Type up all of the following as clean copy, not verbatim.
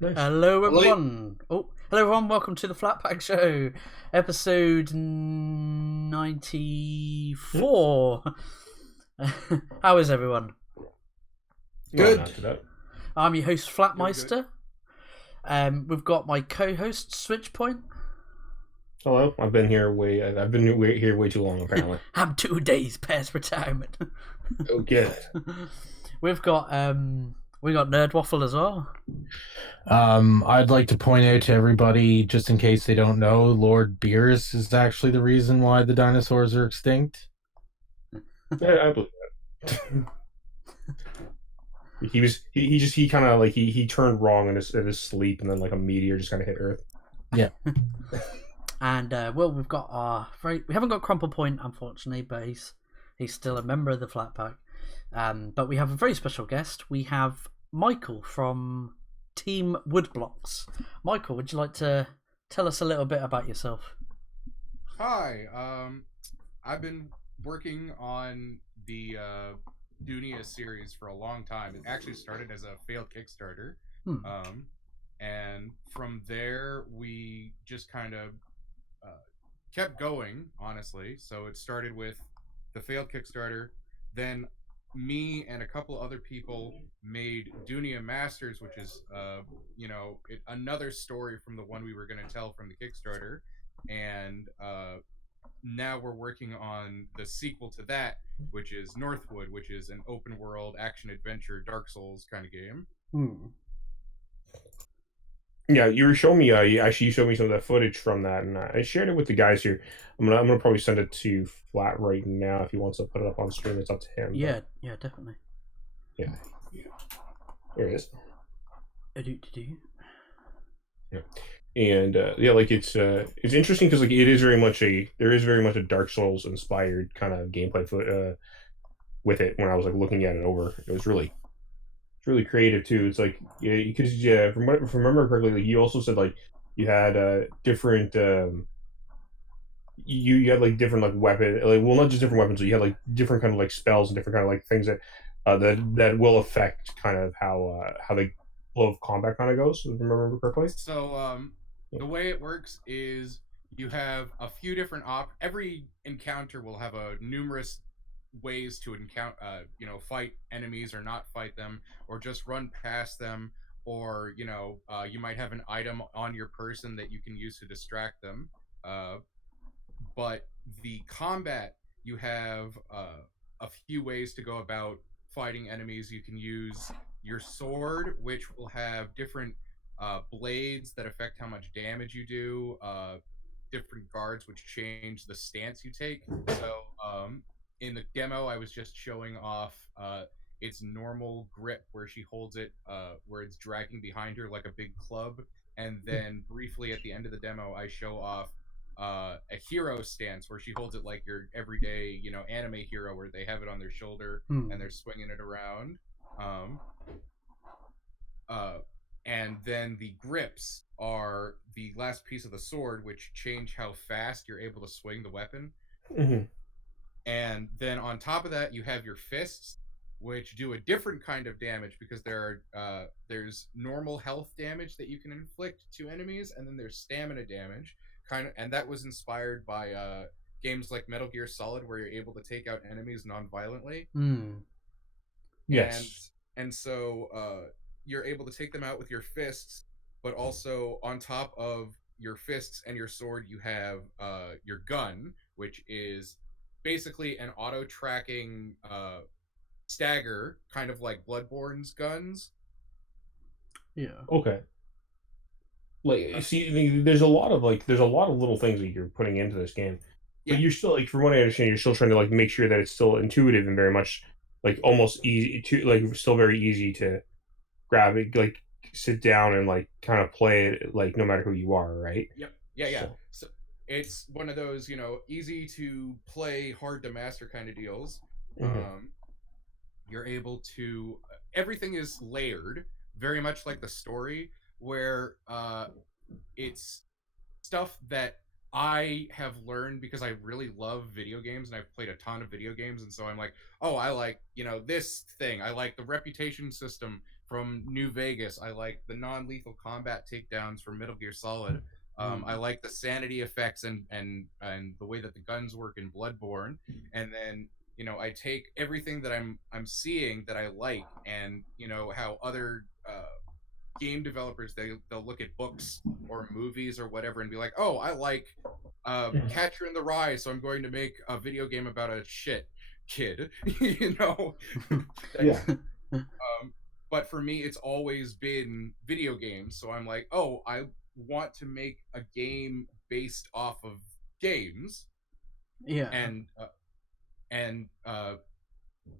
Nice. Hello everyone. Hello everyone. Welcome to the Flatpack Show, episode 94. How is everyone? Good. Not too bad. I'm your host Good. Flatmeister. We've got my co-host Switchpoint. Hello. I've been here way too long apparently. I'm 2 days past retirement. Okay. We've got Nerd Waffle as well. I'd like to point out to everybody, just in case they don't know, Lord Beers is actually the reason why the dinosaurs are extinct. Yeah, I believe that. he kind of like he turned wrong in his sleep, and then like a meteor just kind of hit Earth. Yeah. And we've got we haven't got Crumple Point unfortunately, but he's still a member of the Flatpack. But we have a very special guest. We have Michael from Team Woodblocks. Michael, would you like to tell us a little bit about yourself? Hi. I've been working on the Dunia series for a long time. It actually started as a failed Kickstarter. And from there, we just kind of kept going, honestly. So it started with the failed Kickstarter. Then me and a couple other people made Dunia Masters, which is, another story from the one we were going to tell from the Kickstarter. And now we're working on the sequel to that, which is Northwood, which is an open world action adventure Dark Souls kind of game. Yeah, you showed me. You showed me some of that footage from that, and I shared it with the guys here. I'm gonna probably send it to Flat right now if he wants to put it up on stream. It's up to him. Yeah, definitely. Yeah. There it is. Yeah. And like it's interesting because like there is very much a Dark Souls inspired kind of gameplay with it. When I was like looking at it over, it was really creative too. It's like because if I remember correctly, like you also said like you had different you had like different like weapon, like well not just different weapons, but you had like different kind of like spells and different kind of like things that that will affect kind of how the flow of combat kind of goes. If I remember correctly. So the way it works is you have a few different every encounter will have a numerous ways to encounter fight enemies or not fight them, or just run past them, or you might have an item on your person that you can use to distract them, but the combat, you have a few ways to go about fighting enemies. You can use your sword, which will have different blades that affect how much damage you do, different guards which change the stance you take. So in the demo, I was just showing off its normal grip, where she holds it, where it's dragging behind her like a big club. And then briefly at the end of the demo, I show off a hero stance, where she holds it like your everyday, anime hero, where they have it on their shoulder and they're swinging it around. And then the grips are the last piece of the sword, which change how fast you're able to swing the weapon. Mm-hmm. And then on top of that, you have your fists, which do a different kind of damage, because there's normal health damage that you can inflict to enemies, and then there's stamina damage, and that was inspired by games like Metal Gear Solid, where you're able to take out enemies non-violently. Yes. And so you're able to take them out with your fists, but also on top of your fists and your sword, you have your gun, which is basically an auto-tracking stagger, kind of like Bloodborne's guns. Yeah. Okay. Like, see, there's a lot of little things that you're putting into this game, but you're still, like, from what I understand, you're still trying to like make sure that it's still intuitive and very much like almost easy to like, still very easy to grab it, like sit down and like kind of play it, like no matter who you are, right? Yep. Yeah. So it's one of those, easy to play, hard to master kind of deals. Mm-hmm. You're able to, everything is layered, very much like the story, where it's stuff that I have learned because I really love video games and I've played a ton of video games, and so I'm like, oh, I like, this thing. I like the reputation system from New Vegas. I like the non-lethal combat takedowns from Metal Gear Solid. I like the sanity effects and the way that the guns work in Bloodborne. And then I take everything that I'm seeing that I like, and how other game developers they'll look at books or movies or whatever and be like, oh, I like Catcher in the Rye, so I'm going to make a video game about a shit kid. Yeah. But for me, it's always been video games. So I'm like, oh, I want to make a game based off of games, Yeah. And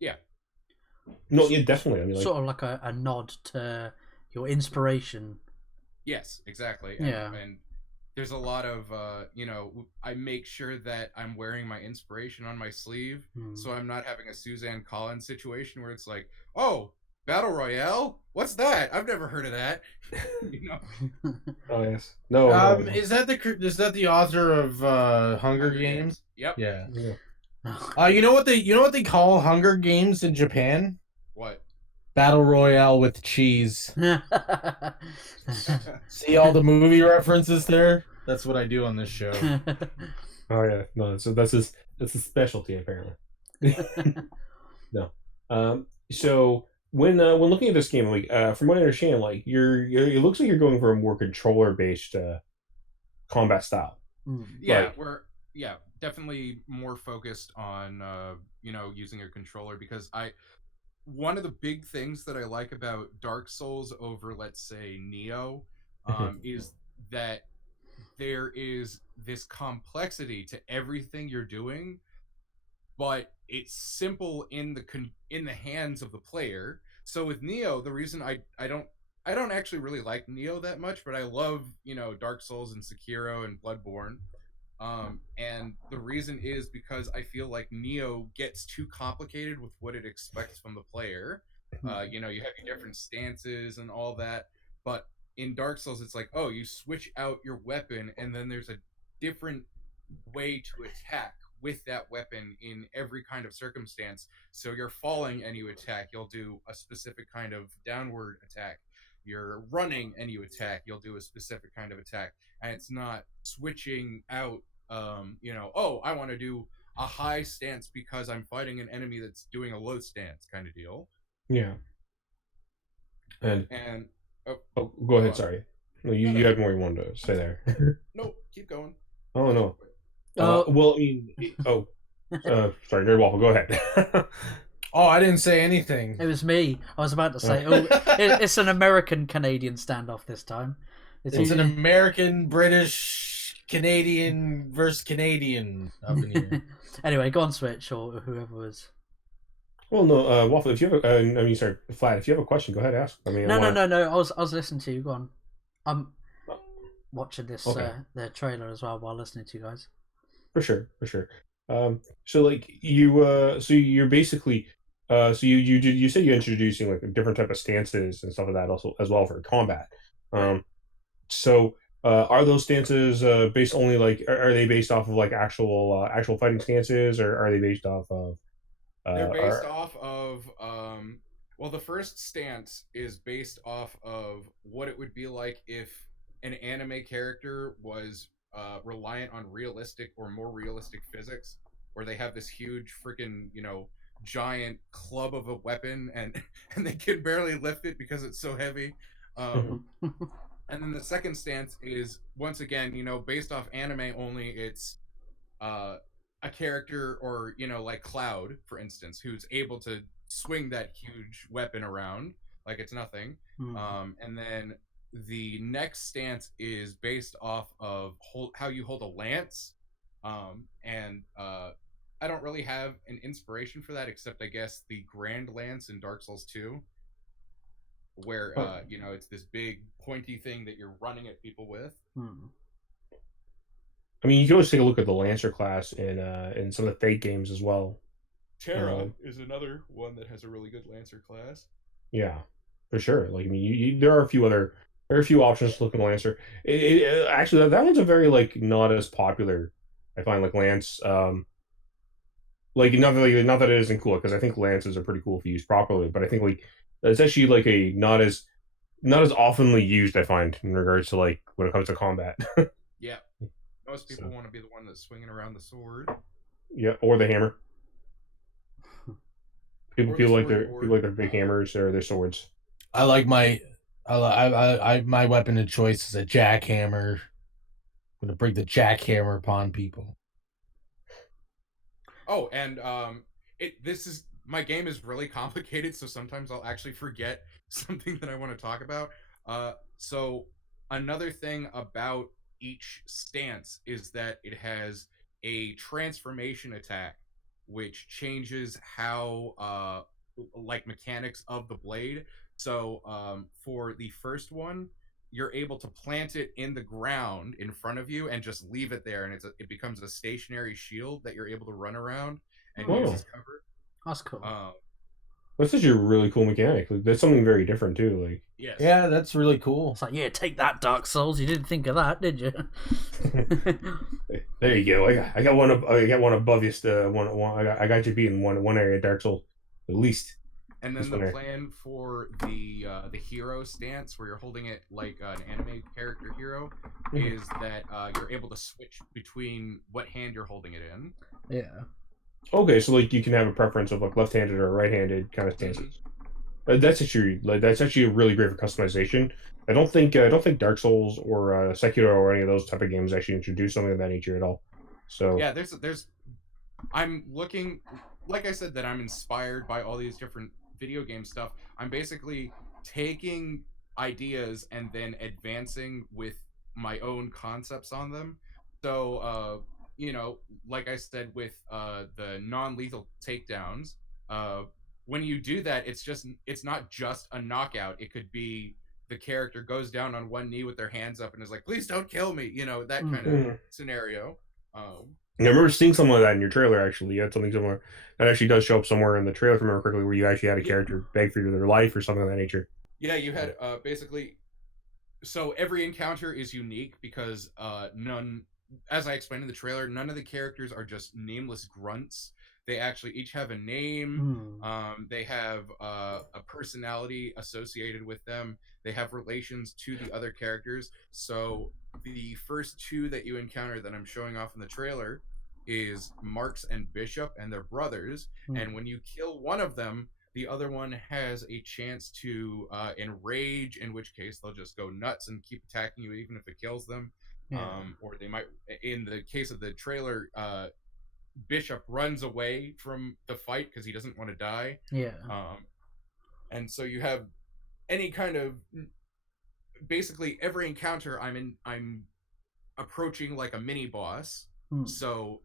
yeah. No, yeah, definitely. I mean, like, sort of like a nod to your inspiration. Yes, exactly. Yeah. And there's a lot of I make sure that I'm wearing my inspiration on my sleeve, so I'm not having a Suzanne Collins situation where it's like, oh, Battle Royale? What's that? I've never heard of that. Oh yes. No. Is that the author of Hunger Games? Yep. Yeah. Oh. You know what they call Hunger Games in Japan? What? Battle Royale with cheese. See all the movie references there? That's what I do on this show. Oh yeah. No. So that's his specialty apparently. No. So when looking at this game, like from what I understand, like it looks like you're going for a more controller based combat style. Yeah, we're definitely more focused on using a controller, because one of the big things that I like about Dark Souls over, let's say, Neo, is that there is this complexity to everything you're doing, but it's simple in the hands of the player. So with Neo, the reason I don't actually really like Neo that much, but I love Dark Souls and Sekiro and Bloodborne. And the reason is because I feel like Neo gets too complicated with what it expects from the player. You have your different stances and all that, but in Dark Souls, it's like, oh, you switch out your weapon, and then there's a different way to attack with that weapon in every kind of circumstance. So you're falling and you attack, you'll do a specific kind of downward attack. You're running and you attack, you'll do a specific kind of attack. And it's not switching out, oh, I want to do a high stance because I'm fighting an enemy that's doing a low stance kind of deal. Yeah. And go ahead. on. Sorry. No, you had more you wanted to say there. No, keep going. Oh no. Well, I mean, sorry, very well. Go ahead. Oh, I didn't say anything. It was me. I was about to say, it's an American-Canadian standoff this time. It's an American, British, Canadian versus Canadian up in here. Anyway, go on, Switch, or whoever was. Well, no, Waffle, if you have Flat, if you have a question, go ahead, ask. I mean, No. I was listening to you. Go on. I'm watching this the trailer as well while listening to you guys. For sure. So like so you're basically, so you said you're introducing like different type of stances and stuff like that also as well for combat. So are those stances based only like are they based off of like actual fighting stances, or are they based off of? They're based off of well, the first stance is based off of what it would be like if an anime character was reliant on realistic or more realistic physics, where they have this huge freaking giant club of a weapon and they can barely lift it because it's so heavy. And then the second stance is once again based off anime only. It's a character, or like Cloud, for instance, who's able to swing that huge weapon around like it's nothing. And then the next stance is based off of how you hold a lance. And I don't really have an inspiration for that, except I guess the Grand Lance in Dark Souls 2, where it's this big pointy thing that you're running at people with. I mean, you can always take a look at the Lancer class in some of the Fate games as well. Terra is another one that has a really good Lancer class. Yeah, for sure. Like, I mean, there are a few other Very few options to look at Lancer. Actually, that one's a very like not as popular. I find like Lance. Not that it isn't cool because I think Lances are pretty cool if used properly, but I think like it's actually like a not as oftenly used. I find in regards to like when it comes to combat. Yeah, most people So, want to be the one that's swinging around the sword yeah, or the hammer. People or the people like their people sword. like their big hammers or their swords. I like my weapon of choice is a jackhammer. I'm gonna bring the jackhammer upon people. Oh, and this is my game is really complicated, so sometimes I'll actually forget something that I want to talk about. So another thing about each stance is that it has a transformation attack, which changes how like mechanics of the blade. So for the first one, you're able to plant it in the ground in front of you and just leave it there, and it becomes a stationary shield that you're able to run around and use Oh, as cover. That's cool. that's such a really cool mechanic. Like, that's something very different too. Like, Yes. Yeah, that's really cool. It's like, yeah, take that, Dark Souls. You didn't think of that, did you? there you go. I got one. I got one above you. I got you beating one area of Dark Souls, at least. And This then one the there. plan for the hero stance, where you're holding it like an anime character hero, is that you're able to switch between what hand you're holding it in. Yeah. Okay, so like you can have a preference of like left-handed or right-handed kind of Mhm. stances. That's actually really great for customization. I don't think Dark Souls or Sekiro or any of those type of games actually introduce something of that nature at all. So Yeah, there's I'm looking, like I said, that I'm inspired by all these different video game stuff. I'm basically taking ideas and then advancing with my own concepts on them. So, you know, like I said, with the non-lethal takedowns, uh, when you do that, it's not just a knockout. It could be the character goes down on one knee with their hands up and is like, "Please don't kill me," you know, that kind of Mhm. scenario. Um, I remember seeing something like that in your trailer. Actually, you had something similar that actually does show up somewhere in the trailer, if I remember correctly, where you actually had a yeah, character beg for their life or something of that nature. yeah, you had basically, so every encounter is unique because none, as I explained in the trailer, none of the characters are just nameless grunts. They actually each have a name. They have a personality associated with them. They have relations to the other characters. So the first two that you encounter that I'm showing off in the trailer is Marks and Bishop, and they're brothers. And when you kill one of them, the other one has a chance to enrage, in which case they'll just go nuts and keep attacking you even if it kills them. Yeah. Or they might, in the case of the trailer, Bishop runs away from the fight because he doesn't want to die. Yeah. And so you have any kind of, basically every encounter I'm approaching like a mini boss. So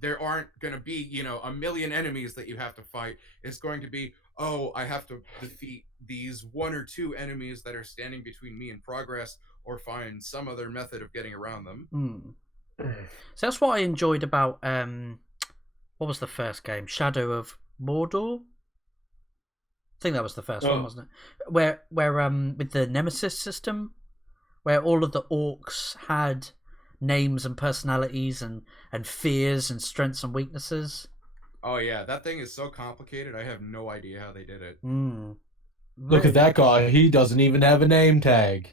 there aren't going to be, you know, a million enemies that you have to fight. It's going to be, oh, I have to defeat these one or two enemies that are standing between me and progress, or find some other method of getting around them. So that's what I enjoyed about what was the first game? Shadow of Mordor? I think that was the first one, wasn't it? Where with the Nemesis system, where all of the orcs had names and personalities and fears and strengths and weaknesses. Oh yeah, that thing is so complicated. I have no idea how they did it. Look at that guy. He doesn't even have a name tag.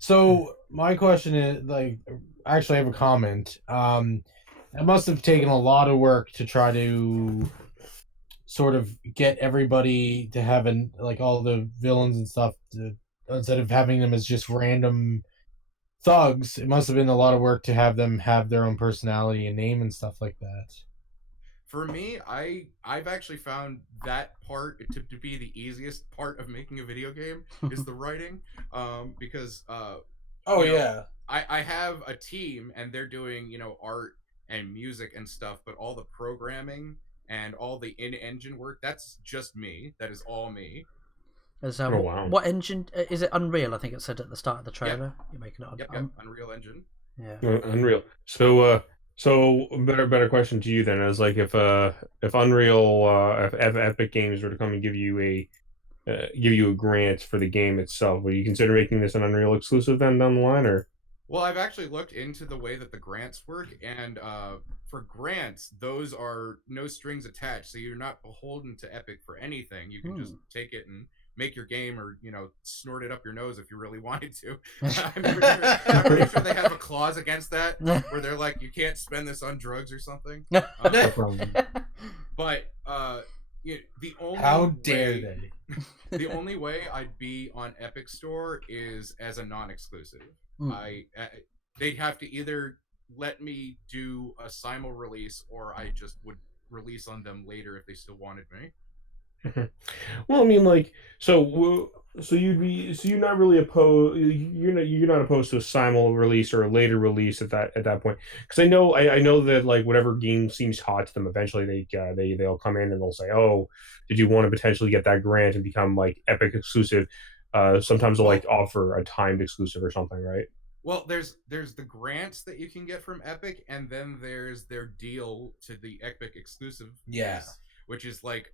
So my question is, like, actually I have a comment. It must have taken a lot of work to try to sort of get everybody to have like all the villains and stuff instead of having them as just random thugs. It must have been a lot of work to have them have their own personality and name and stuff like that. For me, I've actually found that part to be the easiest part of making a video game is the writing, because Oh you know, yeah. I have a team and they're doing, you know, art and music and stuff, but all the programming and all the in-engine work, that's just me. That is all me. Oh wow. What engine is it? Unreal, I think it said at the start of the trailer. Yep. You're making it on. Yep. Unreal Engine. Yeah. Unreal. So better question to you then is like if Unreal if Epic Games were to come and give you give you a grant for the game itself. Would you consider making this an Unreal exclusive then down the line, or? Well, I've actually looked into the way that the grants work, and for grants, those are no strings attached, so you're not beholden to Epic for anything. You can just take it and make your game, or snort it up your nose if you really wanted to. I'm pretty sure they have a clause against that where they're like, you can't spend this on drugs or something. But the only how dare they? The only way I'd be on Epic Store is as a non-exclusive. They'd have to either let me do a simul release, or I just would release on them later if they still wanted me. Well, I mean, like, so you're not really opposed. You're not opposed to a simul release or a later release at that point, because I know that like whatever game seems hot to them, eventually they'll come in and they'll say, oh, did you want to potentially get that grant and become like Epic exclusive? Sometimes they'll like offer a timed exclusive or something, right? Well, there's the grants that you can get from Epic, and then there's their deal to the Epic exclusive. Yeah. Which is like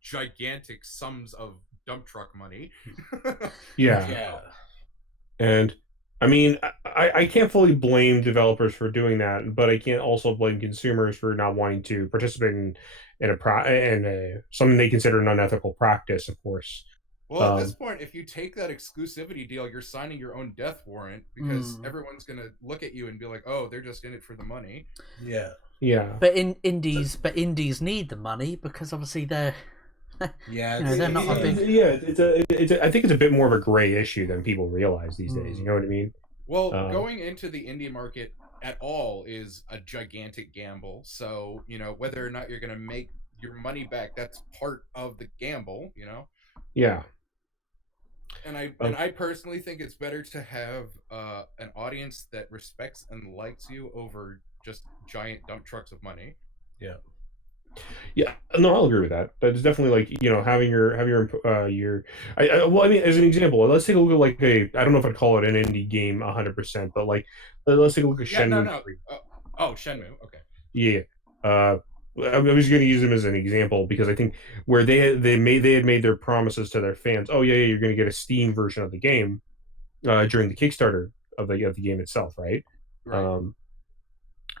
gigantic sums of dump truck money. Yeah. And I mean, I can't fully blame developers for doing that, but I can't also blame consumers for not wanting to participate in something they consider an unethical practice, of course. Well, at this point, if you take that exclusivity deal, you're signing your own death warrant, because everyone's going to look at you and be like, oh, they're just in it for the money. Yeah. But indies need the money, because obviously they're they're not a big. I think it's a bit more of a gray issue than people realize these days. You know what I mean? Well, going into the indie market at all is a gigantic gamble. So whether or not you're going to make your money back, that's part of the gamble. Yeah. And I personally think it's better to have an audience that respects and likes you over just giant dump trucks of money. Yeah, no, I'll agree with that. That's definitely like having your well, I mean, as an example, let's take a look at like I don't know if I'd call it an indie game 100%, but like let's take a look at Shenmue. Shenmue. Okay. Yeah. I was going to use them as an example because I think where they had made their promises to their fans. Oh yeah, you're going to get a Steam version of the game during the Kickstarter of the game itself, right?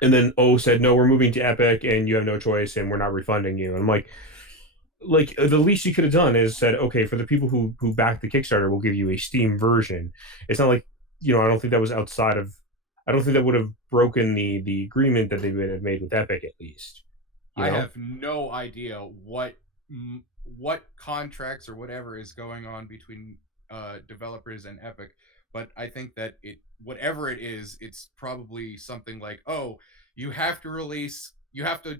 And then said, no, we're moving to Epic, and you have no choice, and we're not refunding you. And I'm like the least you could have done is said, okay, for the people who backed the Kickstarter, we'll give you a Steam version. It's not like I don't think that was outside of. I don't think that would have broken the agreement that they would have made with Epic at least. I have no idea what contracts or whatever is going on between developers and Epic, but I think that whatever it is, it's probably something like, oh, you have to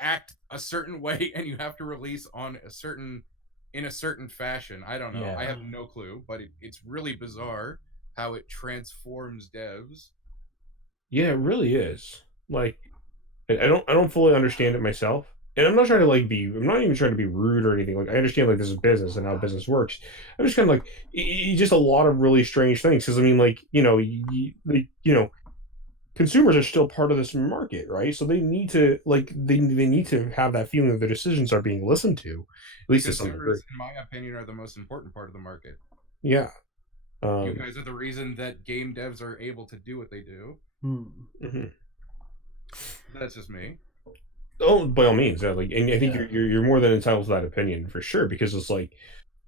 act a certain way, and you have to release in a certain fashion. I don't know. I have no clue, but it's really bizarre how it transforms devs. Yeah, it really is. Like, I don't fully understand it myself, and I'm not trying to I'm not even trying to be rude or anything. Like, I understand like this is business and how business works. I'm just kind of like just a lot of really strange things, because I mean, like consumers are still part of this market, right? So they need to they need to have that feeling that their decisions are being listened to, at least to some degree. In my opinion, are the most important part of the market. Yeah. You guys are the reason that game devs are able to do what they do. That's just me. Oh, by all means, and I think you're more than entitled to that opinion for sure, because it's like,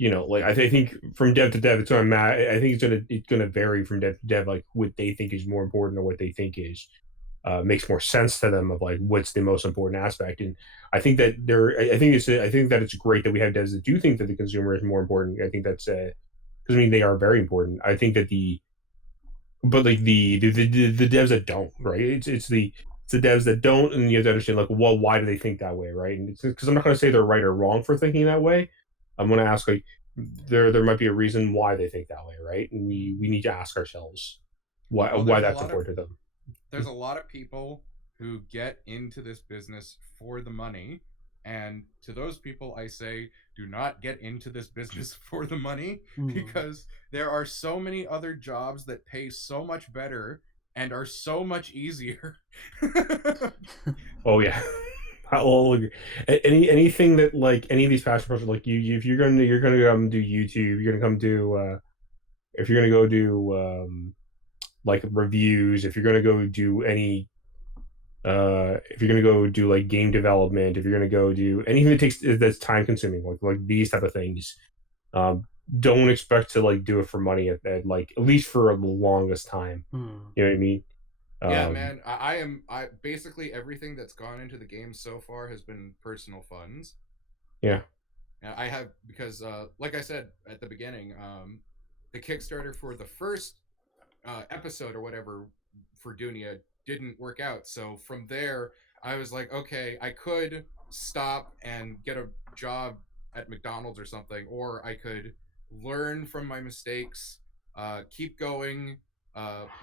I think from dev to dev, it's gonna I think it's gonna vary from dev to dev, like what they think is more important or what they think is makes more sense to them of like what's the most important aspect. And I think that I think that it's great that we have devs that do think that the consumer is more important. I think that's because I mean they are very important. I think that the devs that don't, right? It's the devs that don't, and you have to understand like, well, why do they think that way, right? And because I'm not going to say they're right or wrong for thinking that way. I'm going to ask like there might be a reason why they think that way, right? And we need to ask ourselves why that's important to them. There's a lot of people who get into this business for the money, and to those people I say, do not get into this business for the money, because there are so many other jobs that pay so much better and are so much easier. Oh yeah. I'll agree. Anything that like any of these passion projects, like if you're gonna come do YouTube, you're gonna come do if you're gonna go do like reviews, if you're gonna go do any if you're gonna go do like game development, if you're gonna go do anything that takes that's time consuming, like these type of things, um, don't expect to like do it for money at like at least for the longest time. You know what I mean? Yeah, man. I basically everything that's gone into the game so far has been personal funds. Yeah. I have because like I said at the beginning, the Kickstarter for the first episode or whatever for Dunia didn't work out. So from there, I was like, okay, I could stop and get a job at McDonald's or something, or I could learn from my mistakes, keep going,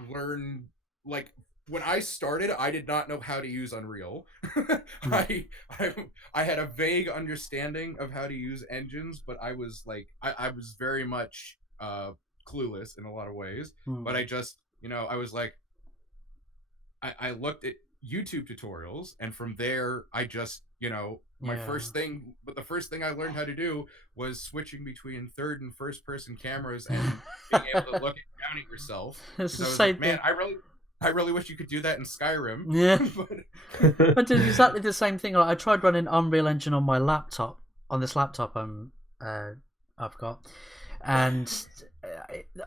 learn. Like when I started, I did not know how to use Unreal. I, I I had a vague understanding of how to use engines, but I was like, I was very much clueless in a lot of ways. But I just, I was like, I looked at YouTube tutorials, and from there, I just, but the first thing I learned how to do was switching between third and first person cameras and being able to look at counting yourself. It's Because the I was same like, man, thing. I really wish you could do that in Skyrim. Yeah. But I did exactly the same thing. Like, I tried running Unreal Engine on my laptop, on this laptop I've got, and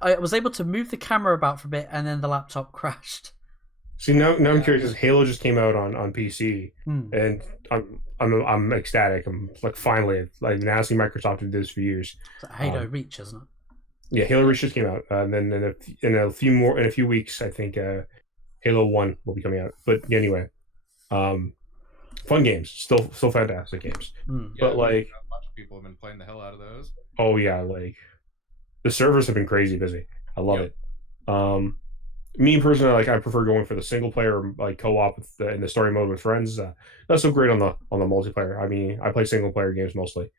I was able to move the camera about for a bit, and then the laptop crashed. See, now I'm curious because Halo just came out on PC, and I'm ecstatic. I'm like, finally, like, now see Microsoft did this for years. It's like Halo Reach, isn't it? Yeah, Halo Reach just came out, and then in a few weeks, I think Halo 1 will be coming out. But anyway, fun games, still fantastic games. Yeah, but like, a bunch of people have been playing the hell out of those. Oh yeah, like the servers have been crazy busy. I love it. Me personally, like, I prefer going for the single player, like co-op in the story mode with friends. Not so great on the multiplayer. I mean, I play single player games mostly,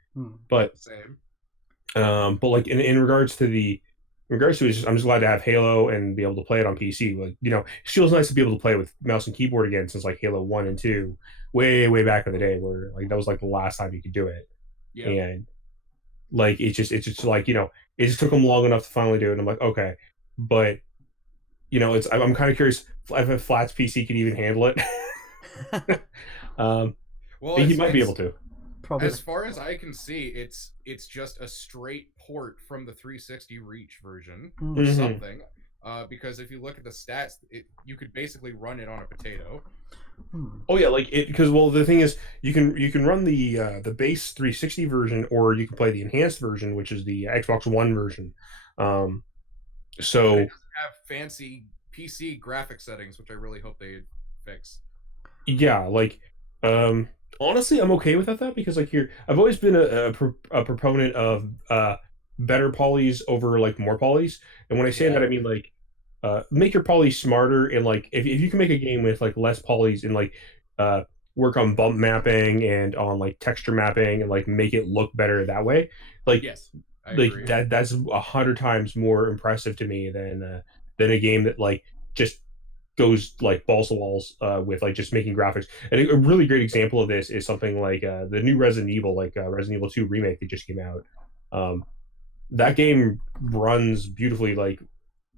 but same. But like in regards to it, I'm just glad to have Halo and be able to play it on PC. Like, it feels nice to be able to play with mouse and keyboard again, since like Halo 1 and 2, way back in the day, where like that was like the last time you could do it. Yeah. And like it's just like, it just took them long enough to finally do it. And I'm like, okay, but I'm kind of curious if Flat's PC could even handle it. Well, he might be able to. Probably. As far as I can see, it's just a straight port from the 360 Reach version or something. Because if you look at the stats, you could basically run it on a potato. Oh yeah, like because the thing is, you can run the base 360 version, or you can play the enhanced version, which is the Xbox One version. So it doesn't have fancy PC graphic settings, which I really hope they fix. Yeah, like honestly, I'm okay with that because like I've always been a proponent of better polys over like more polys, and when I say that, I mean like make your polys smarter, and like if you can make a game with like less polys and like work on bump mapping and on like texture mapping and like make it look better that way, like yes, I like agree. that's 100 times more impressive to me than a game that like just goes like balls to walls with like just making graphics. And a really great example of this is something like the new Resident Evil, like Resident Evil 2 remake that just came out. That game runs beautifully, like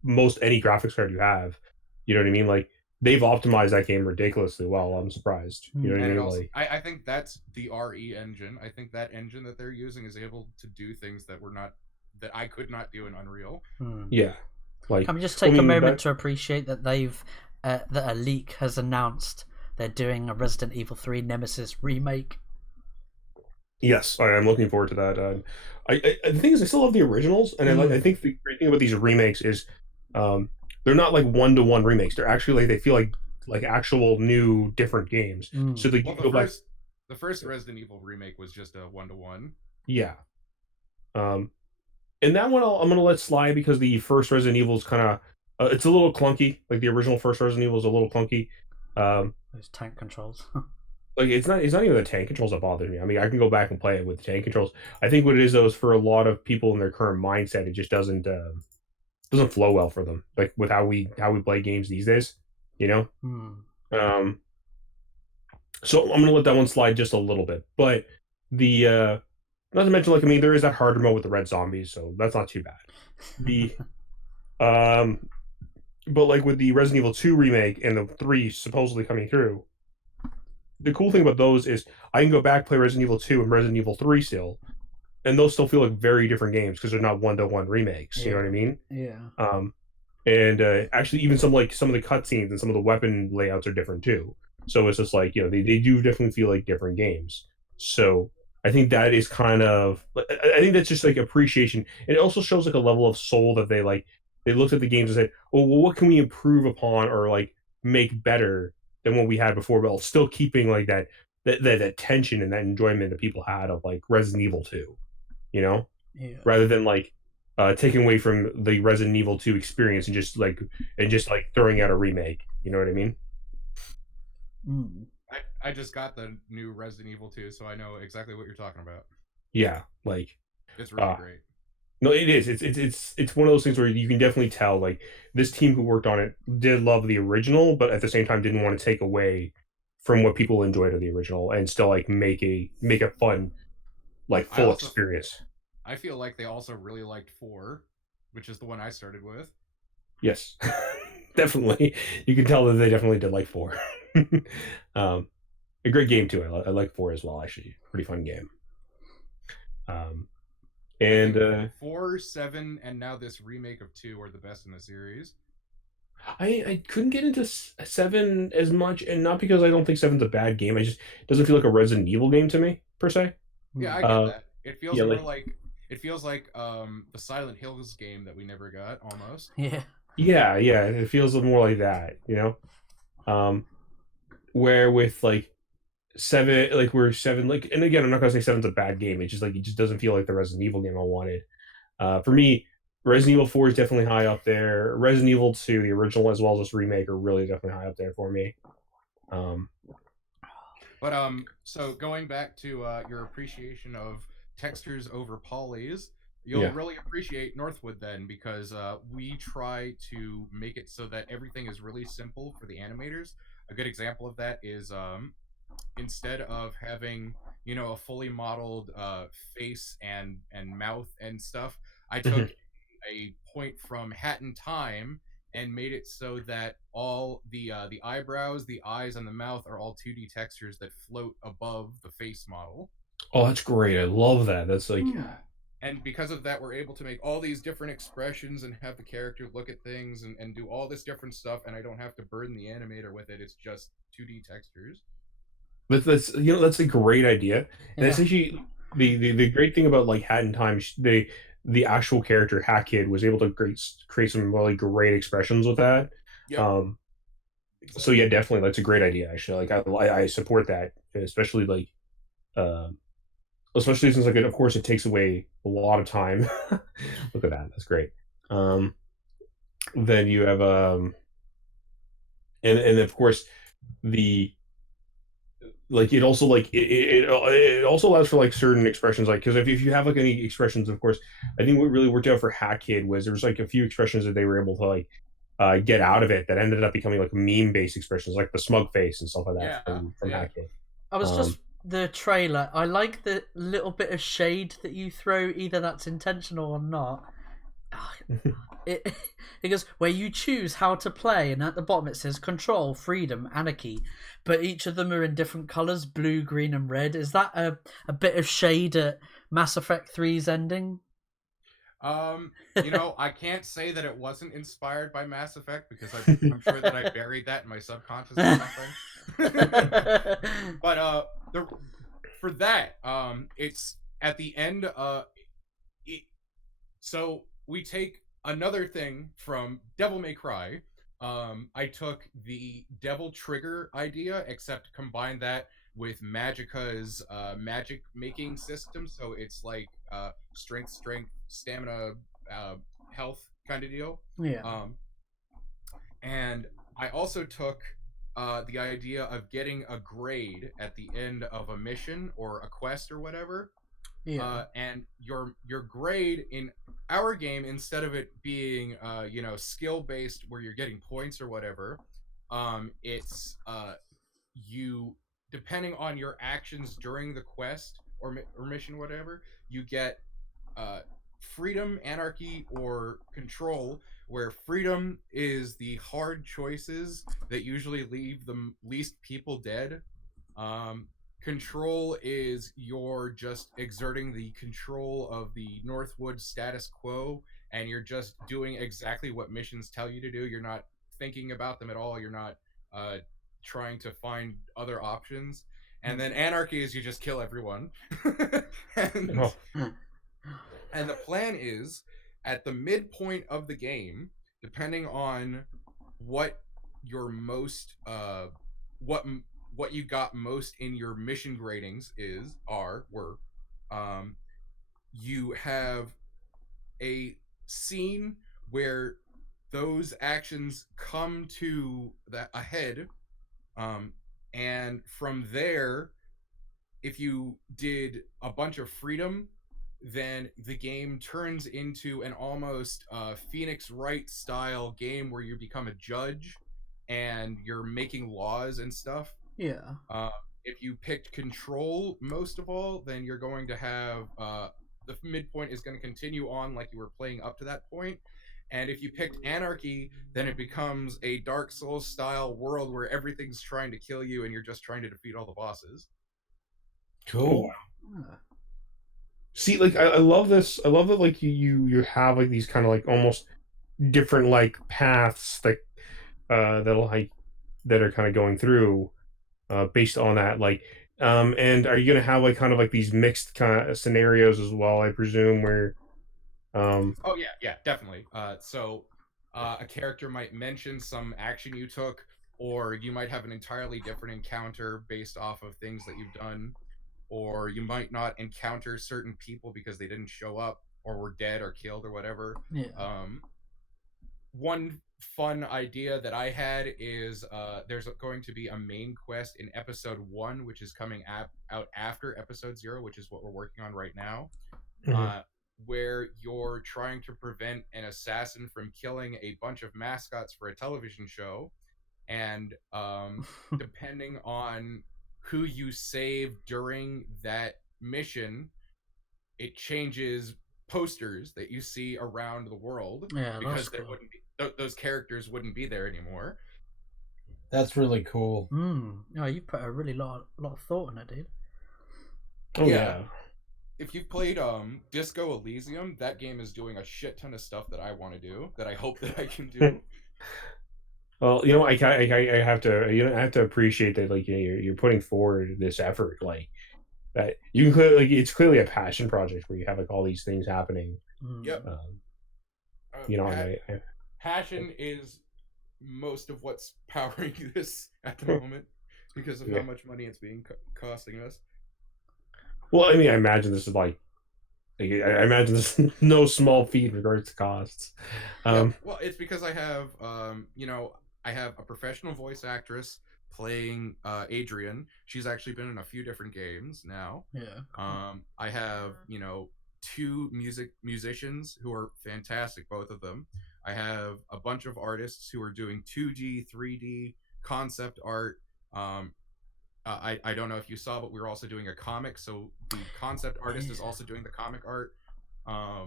most any graphics card you have. You know what I mean? Like they've optimized that game ridiculously well. I'm surprised. You know what I mean? Also, like I think that's the RE engine. I think that engine that they're using is able to do things that I could not do in Unreal. Yeah. Like, can we just take a moment to appreciate that that a leak has announced they're doing a Resident Evil 3 Nemesis remake? Yes, I'm looking forward to that. The thing is, I still love the originals, and I think the great thing about these remakes is they're not like one-to-one remakes. They're actually like, they feel like actual new different games. So they go back. The first Resident Evil remake was just a one-to-one. Yeah. And that one I'm gonna let slide because the first Resident Evil is kind of it's a little clunky. Like the original first Resident Evil is a little clunky. Those tank controls. Like it's not even the tank controls that bother me. I mean, I can go back and play it with the tank controls. I think what it is though is for a lot of people in their current mindset, it just doesn't flow well for them. Like with how we play games these days, So I'm gonna let that one slide just a little bit, but the not to mention, like, I mean, there is that harder mode with the red zombies, so that's not too bad. The um, but like with the Resident Evil 2 remake and the 3 supposedly coming through, the cool thing about those is I can go back, play Resident Evil 2 and Resident Evil 3 still, and those still feel like very different games because they're not one-to-one remakes. You know what I mean? Yeah. And actually, even some of the cutscenes and some of the weapon layouts are different too. So it's just like, they do definitely feel like different games. So I think that is kind of, I think that's just like appreciation. It also shows like a level of soul that they looked at the games and said, oh, well, what can we improve upon or like make better than what we had before, but still keeping like that tension and that enjoyment that people had of like Resident Evil 2, you know, Yeah. rather than like taking away from the Resident Evil 2 experience and just like throwing out a remake. You know what I mean? Mm. I just got the new Resident Evil 2, so I know exactly what you're talking about. Yeah, like It's really uh, great. no, it is. It's one of those things where you can definitely tell like this team who worked on it did love the original, but at the same time didn't want to take away from what people enjoyed of the original and still like make a fun like I full also experience. I feel like they also really liked 4, which is the one I started with. Yes, definitely. You can tell that they definitely did like 4. um, a great game too. I like 4 as well. Actually, pretty fun game. Um, I and think 4, 7, and now this remake of 2 are the best in the series. I couldn't get into 7 as much, and not because I don't think 7's a bad game. I just it doesn't feel like a Resident Evil game to me per se. Yeah, I get Uh, that. It feels yeah, more like like the Silent Hills game that we never got almost. Yeah. yeah, it feels more like that, Um, where with like 7, like where 7, like, and again, I'm not gonna say 7's a bad game. It's just like it just doesn't feel like the Resident Evil game I wanted. For me, Resident Evil 4 is definitely high up there. Resident Evil 2, the original as well as this remake, are really definitely high up there for me. Um, But so going back to your appreciation of textures over polys, you'll yeah. really appreciate Northwood then, because we try to make it so that everything is really simple for the animators. A good example of that is instead of having a fully modeled face and mouth and stuff, I took a point from Hat in Time and made it so that all the eyebrows, the eyes, and the mouth are all 2D textures that float above the face model. Oh, that's great. I love that. That's like, Yeah. And because of that, we're able to make all these different expressions and have the character look at things and do all this different stuff, and I don't have to burden the animator with it. It's just 2D textures. that's a great idea. And it's Yeah. actually the great thing about like Hat in Time, the actual character Hat Kid was able to create some really great expressions with that. Yep. Um, so Exactly. yeah, definitely that's a great idea. Actually, like I support that, especially like especially since like of course it takes away a lot of time. Look at that, that's great. Um, then you have and of course the like it also like it also allows for like certain expressions, like because if you have like any expressions, of course I think what really worked out for Hack Kid was there was like a few expressions that they were able to like get out of it that ended up becoming like meme based expressions, like the smug face and stuff like that Yeah. from Yeah. Hack Kid. I was um just the trailer. I like the little bit of shade that you throw, either that's intentional or not. It it goes where you choose how to play, and at the bottom it says control, freedom, anarchy, but each of them are in different colors: blue, green, and red. Is that a bit of shade at Mass Effect 3's ending? I can't say that it wasn't inspired by Mass Effect because I'm sure that I buried that in my subconscious or something. But for that, it's at the end. So we take another thing from Devil May Cry. I took the Devil Trigger idea, except combine that with Magica's magic making system. So it's like strength, stamina, health kind of deal. Yeah. And I also took the idea of getting a grade at the end of a mission or a quest or whatever. Yeah. And your grade in our game, instead of it being skill based where you're getting points or whatever, it's you depending on your actions during the quest or mission, whatever, you get uh, freedom, anarchy, or control. Where freedom is the hard choices that usually leave the least people dead. Um, Control is you're just exerting the control of the Northwood status quo, and you're just doing exactly what missions tell you to do. You're not thinking about them at all. You're not uh, trying to find other options. And then anarchy is you just kill everyone. and, Oh. and the plan is at the midpoint of the game, depending on what your most what what you got most in your mission gradings were you have a scene where those actions come to a head, and from there, if you did a bunch of freedom, then the game turns into an almost Phoenix Wright style game where you become a judge and you're making laws and stuff. Yeah. If you picked control most of all, then you're going to have the midpoint is going to continue on like you were playing up to that point. And if you picked anarchy, then it becomes a Dark Souls style world where everything's trying to kill you and you're just trying to defeat all the bosses. Cool. See, like I love this. I love that like you have like these kind of like almost different like paths that that'll like that are kind of going through based on that. Like and are you gonna have like kind of like these mixed kind of scenarios as well, I presume, where Oh yeah, definitely. So a character might mention some action you took, or you might have an entirely different encounter based off of things that you've done, or you might not encounter certain people because they didn't show up or were dead or killed or whatever. Yeah. One fun idea that I had is there's going to be a main quest in episode 1, which is coming out after episode 0, which is what we're working on right now. Where you're trying to prevent an assassin from killing a bunch of mascots for a television show, and depending on who you save during that mission, it changes posters that you see around the world. Yeah, because that's there cool. wouldn't be those characters wouldn't be there anymore. That's really cool. No, you put a really lot of thought in it, dude. oh yeah. If you've played Disco Elysium, that game is doing a shit ton of stuff that I want to do, that I hope that I can do. Well, you know, I have to, you know, I have to appreciate that, like, you're putting forward this effort, like that. You can clearly, like, it's clearly a passion project where you have like all these things happening. Yep. You know, and passion is most of what's powering this at the moment because of how much money it's being costing us. Well, I mean, I imagine this is like I imagine this is no small feat in regards to costs. Yeah, well, it's because I have, you know, I have a professional voice actress playing Adrian. She's actually been in a few different games now. Yeah. I have, you know, 2 musicians who are fantastic, both of them. I have a bunch of artists who are doing 2D, 3D concept art. I don't know if you saw, but we were also doing a comic, so the concept artist is also doing the comic art. Yeah,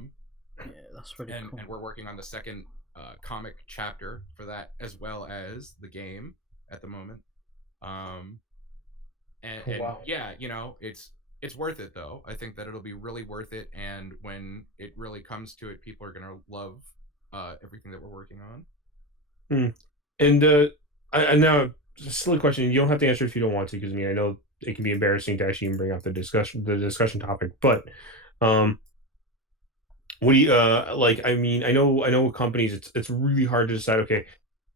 that's really cool. And we're working on the second comic chapter for that, as well as the game at the moment. And yeah, you know, it's worth it though. I think that it'll be really worth it, and when it really comes to it, people are gonna love everything that we're working on. And I now, a silly question. You don't have to answer if you don't want to, because I mean, I know it can be embarrassing to actually even bring up the discussion topic. But what do you like? I mean, I know with companies, it's really hard to decide. Okay,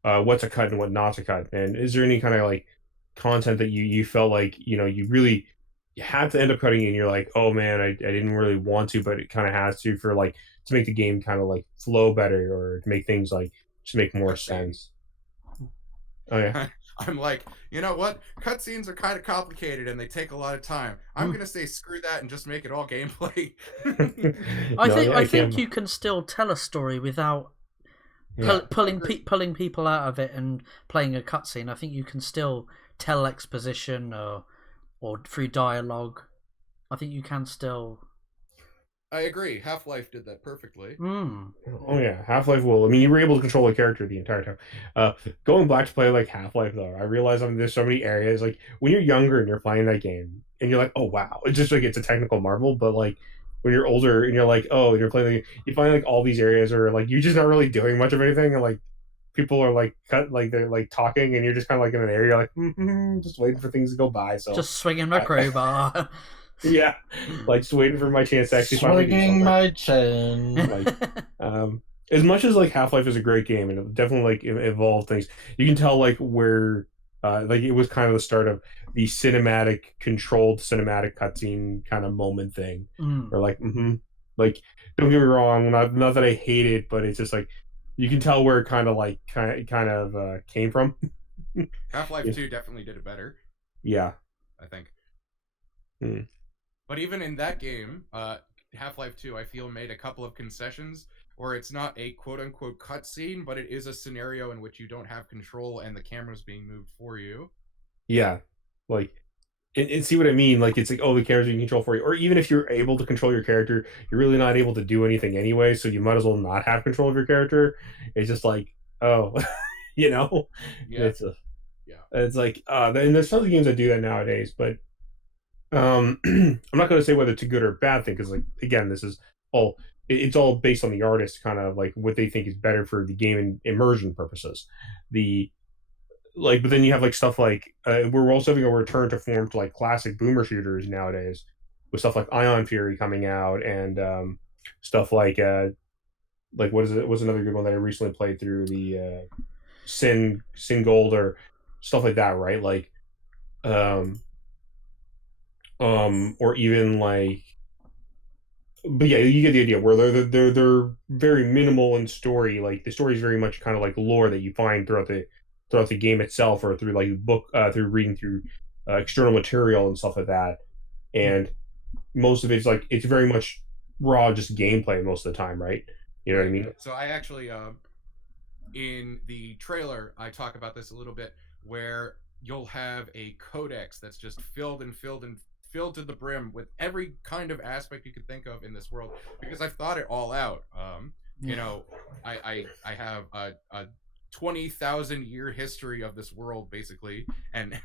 what's a cut and what not to cut. And is there any kind of like content that you felt like, you know, you had to end up cutting, and you're like, oh man, I didn't really want to, but it kind of has to, for like to make the game kind of like flow better, or to make things like just make more sense. Oh yeah. I'm like, you know what? Cutscenes are kind of complicated and they take a lot of time. I'm gonna say screw that and just make it all gameplay. I think you can still tell a story without pulling people out of it and playing a cutscene. I think you can still tell exposition or or through dialogue. I think you can still. I agree. Half-Life did that perfectly. Oh yeah, Half-Life will. I mean, you were able to control the character the entire time. Going back to play like Half-Life though, I realize there's so many areas. Like when you're younger and you're playing that game, and you're like, oh wow, it's just like it's a technical marvel. But like when you're older and you're like, oh, you're playing, you find like all these areas are like you're just not really doing much of anything, and like people are like they're like talking, and you're just kind of like in an area, like just waiting for things to go by. So Just swinging my crowbar. yeah, like just waiting for my chance to actually finally do Swinging something. my chin. Like, as much as like Half-Life is a great game and it definitely like evolved things, you can tell like where like it was kind of the start of the controlled cinematic cutscene kind of moment thing. Or like, like don't get me wrong, not that I hate it, but it's just like you can tell where it kind of came from. Half-Life 2 definitely did it better. Yeah, I think. But even in that game, Half-Life 2, I feel, made a couple of concessions where it's not a quote-unquote cutscene, but it is a scenario in which you don't have control and the camera's being moved for you. Yeah, like, and see what I mean? Like, it's like, oh, the camera's being controlled for you. Or even if you're able to control your character, you're really not able to do anything anyway, so you might as well not have control of your character. It's just like, oh, you know? Yeah. It's like, and there's some games that do that nowadays, but I'm not going to say whether it's a good or a bad thing, because like again, this is all it's all based on the artist, kind of like what they think is better for the game and immersion purposes. But then you have like stuff like we're also having a return to form to like classic boomer shooters nowadays, with stuff like Ion Fury coming out, and stuff like what is it? What's another good one that I recently played through, the Sin Gold or stuff like that, right? Like or even like, but yeah, you get the idea where they're very minimal in story. Like the story is very much kind of like lore that you find throughout the game itself, or through like through reading through external material and stuff like that. And most of it's like it's very much raw, just gameplay most of the time, right? You know what I mean? So I actually in the trailer I talk about this a little bit, where you'll have a codex that's just filled to the brim with every kind of aspect you could think of in this world, because I've thought it all out. You know, I have a 20,000 year history of this world basically, and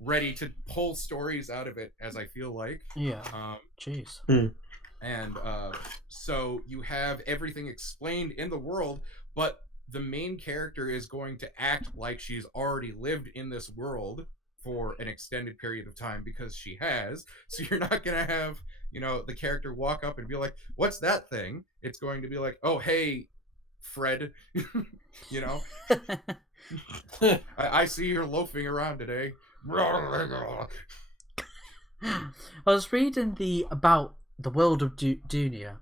ready to pull stories out of it as I feel like. Jeez. And so you have everything explained in the world, but the main character is going to act like she's already lived in this world for an extended period of time, because she has. So you're not going to have, the character walk up and be like, what's that thing? It's going to be like, oh, hey, Fred, I see you're loafing around today. I was reading about the world of Dunia.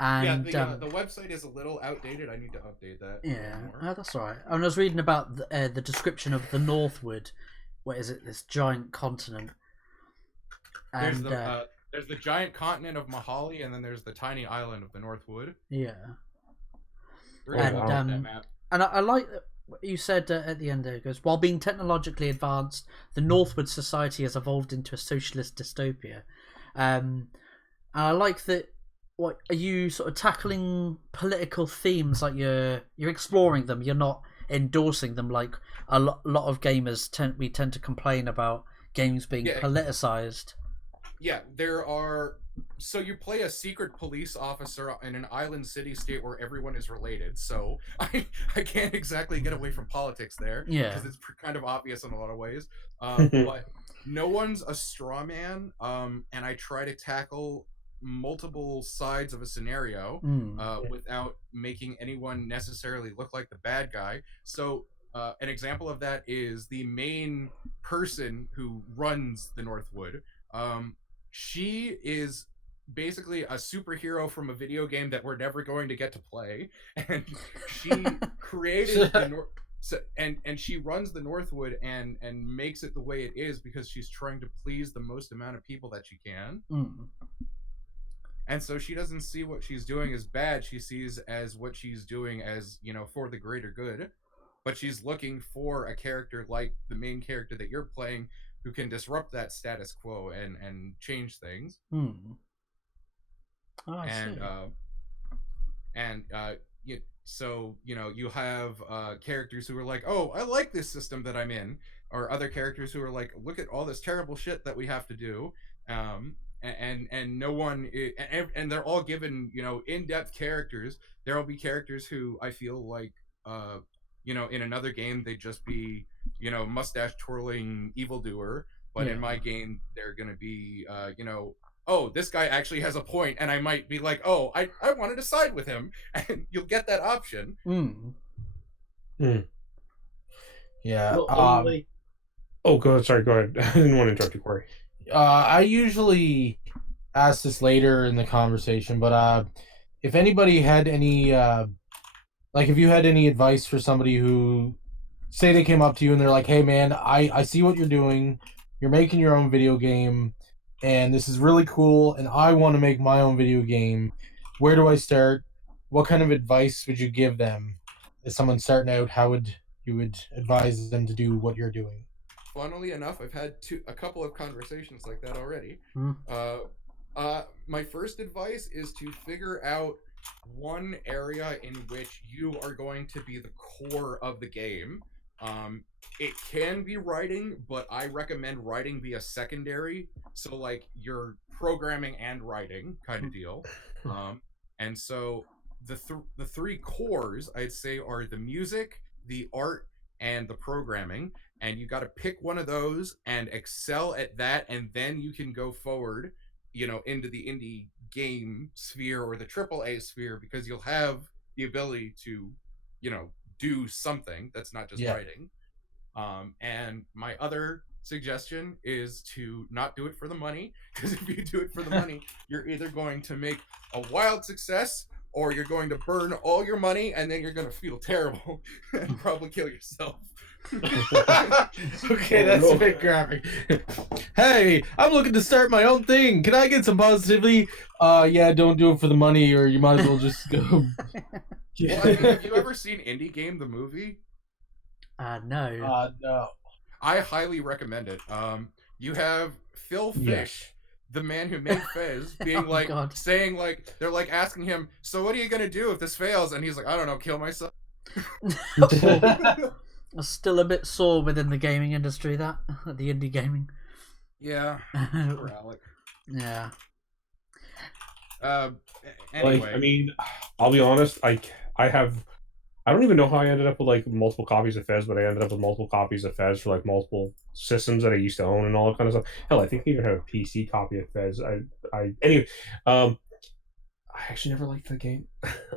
And the website is a little outdated. I need to update that. Yeah, that's all right. I was reading about the description of the Northwood. What is it? This giant continent. And there's the giant continent of Mahali, and then there's the tiny island of the Northwood. Yeah. And I like what you said at the end there. It goes, while being technologically advanced, the Northwood society has evolved into a socialist dystopia. And I like that. What are you sort of tackling political themes? Like you're exploring them. You're not endorsing them like a lot of gamers tend to complain about games being politicized. Yeah, there are. So you play a secret police officer in an island city-state where everyone is related. So I can't exactly get away from politics there. Yeah, because it's kind of obvious in a lot of ways. But no one's a straw man. And I try to tackle multiple sides of a scenario without making anyone necessarily look like the bad guy. So an example of that is the main person who runs the Northwood. She is basically a superhero from a video game that we're never going to get to play, and she created and she runs the Northwood and makes it the way it is because she's trying to please the most amount of people that she can. And so she doesn't see what she's doing as bad. She sees as what she's doing as, for the greater good. But she's looking for a character like the main character that you're playing, who can disrupt that status quo and change things. Oh, I and see. and so you have characters who are like, oh, I like this system that I'm in, or other characters who are like, look at all this terrible shit that we have to do. And no one and they're all given in-depth characters. There will be characters who I feel like in another game they'd just be mustache twirling evildoer, but in my game they're gonna be oh, this guy actually has a point, and I might be like, oh, I wanted to side with him, and you'll get that option. Yeah. Well, oh, go ahead. Sorry, go ahead. I didn't want to interrupt you, Corey. I usually ask this later in the conversation, but if anybody had any, like, if you had any advice for somebody who, say they came up to you and they're like, hey man, I see what you're doing. You're making your own video game, and this is really cool, and I want to make my own video game. Where do I start? What kind of advice would you give them? As someone starting out, how would you advise them to do what you're doing? Funnily enough, I've had a couple of conversations like that already. My first advice is to figure out one area in which you are going to be the core of the game. It can be writing, but I recommend writing be a secondary, so like you're programming and writing kind of deal. And so the three cores I'd say are the music, the art, and the programming, and you got to pick one of those and excel at that, and then you can go forward into the indie game sphere or the AAA sphere, because you'll have the ability to do something that's not just writing. And my other suggestion is to not do it for the money, because if you do it for the money, you're either going to make a wild success or you're going to burn all your money, and then you're going to feel terrible and probably kill yourself. Okay, that's a bit graphic. Hey, I'm looking to start my own thing. Can I get some positivity? Yeah, don't do it for the money, or you might as well just go. Well, have you ever seen Indie Game the movie? No. No. I highly recommend it. You have Phil Fish, the man who made Fez, being saying they're like asking him, so what are you gonna do if this fails? And he's like, I don't know, kill myself. Still a bit sore within the gaming industry, the indie gaming. Yeah. Poor Alec. Yeah. Anyway. I mean, I'll be honest, I don't even know how I ended up with multiple copies of Fez, but I ended up with multiple copies of Fez for multiple systems that I used to own and all that kind of stuff. Hell, I think I even have a PC copy of Fez. Anyway, I actually never liked the game.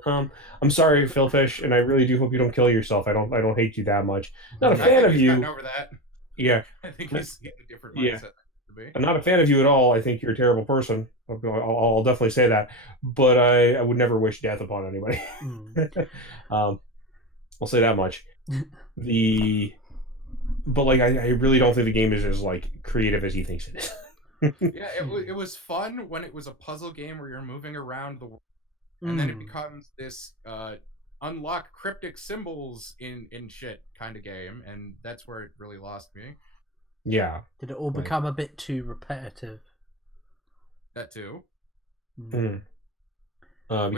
I'm sorry, Phil Fish, and I really do hope you don't kill yourself. I don't hate you that much. Not a fan of you. Over that. Yeah. I think he's in a different mindset. I'm not a fan of you at all. I think you're a terrible person. I'll definitely say that. But I would never wish death upon anybody. I'll say that much. But I really don't think the game is as creative as he thinks it is. Yeah, it was fun when it was a puzzle game where you're moving around the world, and then it becomes this unlock cryptic symbols in shit kind of game, and that's where it really lost me. Yeah. Did it all become a bit too repetitive? That too. Which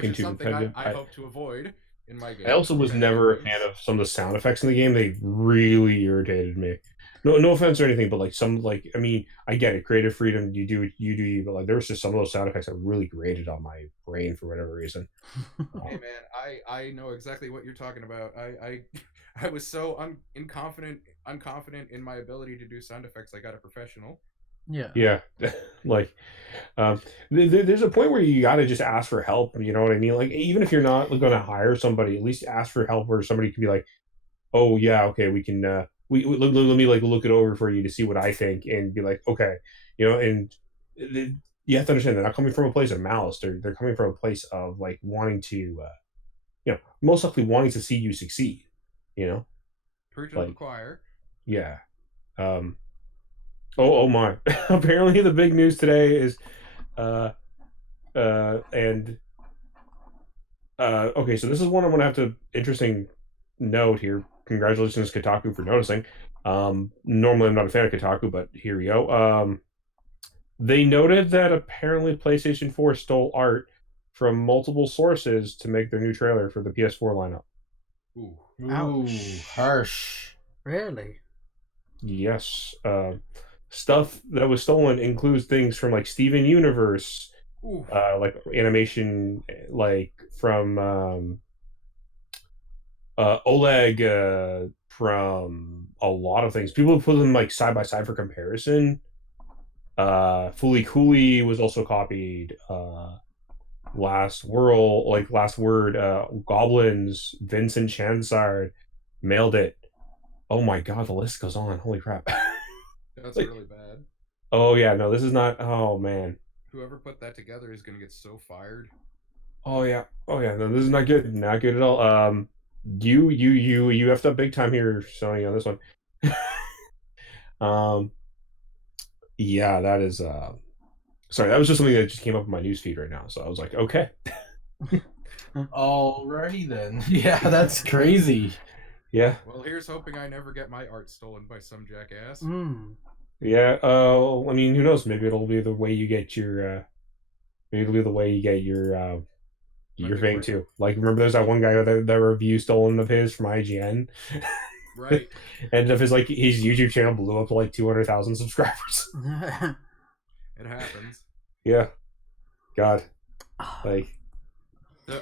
is something I hope to avoid in my game. I also was never a fan of some of the sound effects in the game. They really irritated me. No offense or anything, but I mean, I get it, creative freedom, you do you, but there was just some of those sound effects that really grated on my brain for whatever reason. Hey man, I know exactly what you're talking about. I was so unconfident in my ability to do sound effects. I got a professional. Yeah. There's a point where you got to just ask for help. You know what I mean? Even if you're not going to hire somebody, at least ask for help, where somebody can be like, "Oh yeah, okay, we can. Let me look it over for you to see what I think," and be like, "Okay," And you have to understand they're not coming from a place of malice. They're coming from a place of wanting to, most likely wanting to see you succeed. Preaching to the choir. Yeah. Oh my! Apparently, the big news today is, okay. So this is one I'm gonna have to interesting note here. Congratulations, Kotaku, for noticing. Normally, I'm not a fan of Kotaku, but here we go. They noted that apparently PlayStation 4 stole art from multiple sources to make their new trailer for the PS4 lineup. Ooh. Ooh, Ouch. harsh. Really? Yes. Stuff that was stolen includes things from like Steven Universe, Ooh. like animation, like from Oleg, from a lot of things. People put them like side by side for comparison. Fooly Cooley was also copied. Last Word, Goblins, Vincent Chansard mailed it. Oh my god, the list goes on. Holy crap. That's Like, really bad. oh yeah, no, this is not. Oh man. Whoever put that together is gonna get so fired. Oh yeah. Oh yeah. No, this is not good. Not good at all. You effed up big time here, Sony, on this one. Yeah, that is. Sorry, that was just something that just came up in my newsfeed right now. So I was like, okay. Alrighty then. Yeah, that's crazy. Yeah. Well, here's hoping I never get my art stolen by some jackass. Yeah. I mean, who knows? Maybe it'll be the way you get your. Maybe it'll be the way you get your fame too. Like, remember there's that one guy that review stolen of his from IGN. Right. And of his YouTube channel blew up to like 200,000 subscribers. It happens. Yeah. God. Like.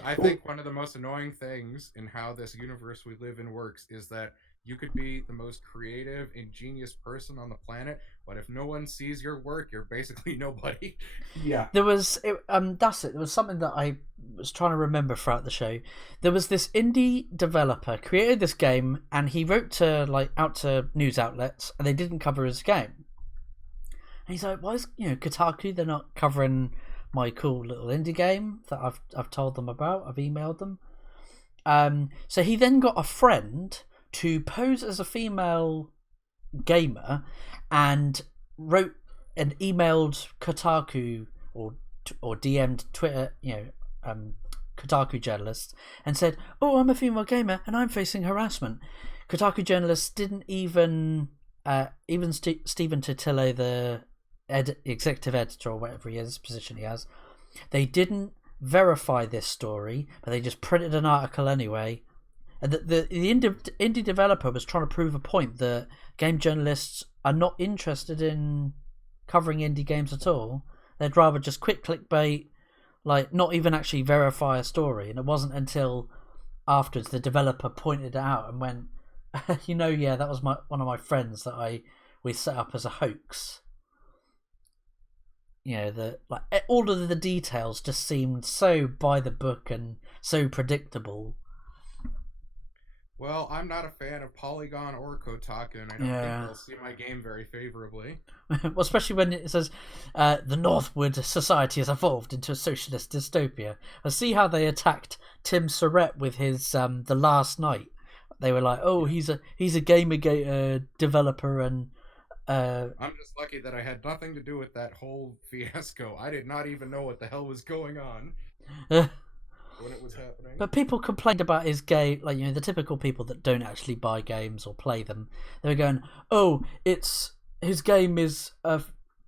I think one of the most annoying things in how this universe we live in works is that you could be the most creative, ingenious person on the planet, but if no one sees your work, you're basically nobody. Yeah. There was that's it. There was something that I was trying to remember throughout the show. There was this indie developer created this game, and he wrote to out to news outlets, and they didn't cover his game. And he's like, "Why is Kotaku? They're not covering my cool little indie game that I've told them about. I've emailed them." So he then got a friend to pose as a female gamer and wrote and emailed Kotaku or DM'd Twitter, Kotaku journalists, and said, "Oh, I'm a female gamer and I'm facing harassment." Kotaku journalists didn't even Stephen Totilo, the executive editor or whatever he is, position he has, they didn't verify this story, but they just printed an article anyway. And the indie developer was trying to prove a point that game journalists are not interested in covering indie games at all. They'd rather just quick clickbait, not even actually verify a story. And it wasn't until afterwards the developer pointed it out and went, yeah, that was one of my friends that we set up as a hoax. All of the details just seemed so by the book and so predictable. Well, I'm not a fan of Polygon or Kotaku, and I don't think they'll see my game very favorably. Well, especially when it says the Northwood society has evolved into a socialist dystopia. I see how they attacked Tim Surratt with his The Last Night. They were like, "Oh, he's a Gamergate developer," and I'm just lucky that I had nothing to do with that whole fiasco. I did not even know what the hell was going on when it was happening. But people complained about his game, the typical people that don't actually buy games or play them. They were going, "Oh, his game is a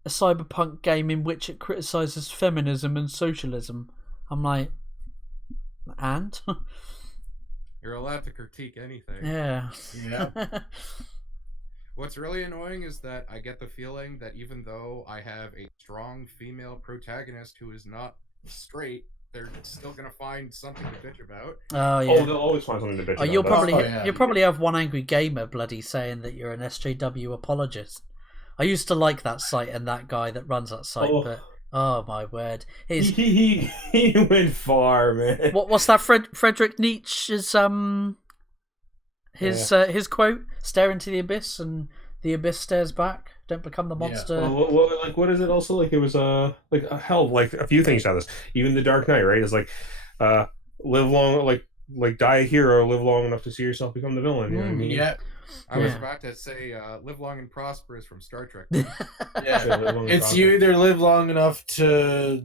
cyberpunk game in which it criticizes feminism and socialism." I'm like, and you're allowed to critique anything. Yeah. What's really annoying is that I get the feeling that even though I have a strong female protagonist who is not straight, they're still gonna find something to bitch about. Oh yeah. Oh, they'll always find something to bitch about. You'll probably have one angry gamer bloody saying that you're an SJW apologist. I used to like that site and that guy that runs that site, but oh my word, he went far, man. What's that? Friedrich Nietzsche's his quote: "Stare into the abyss, and the abyss stares back. Don't become the monster." Yeah. Well, what is it also? It was hell, a few things out of this. Even the Dark Knight, right? It's live long, die a hero, live long enough to see yourself become the villain. You know what I mean? Yeah. I was about to say, live long and prosperous from Star Trek. It's you either live long enough to.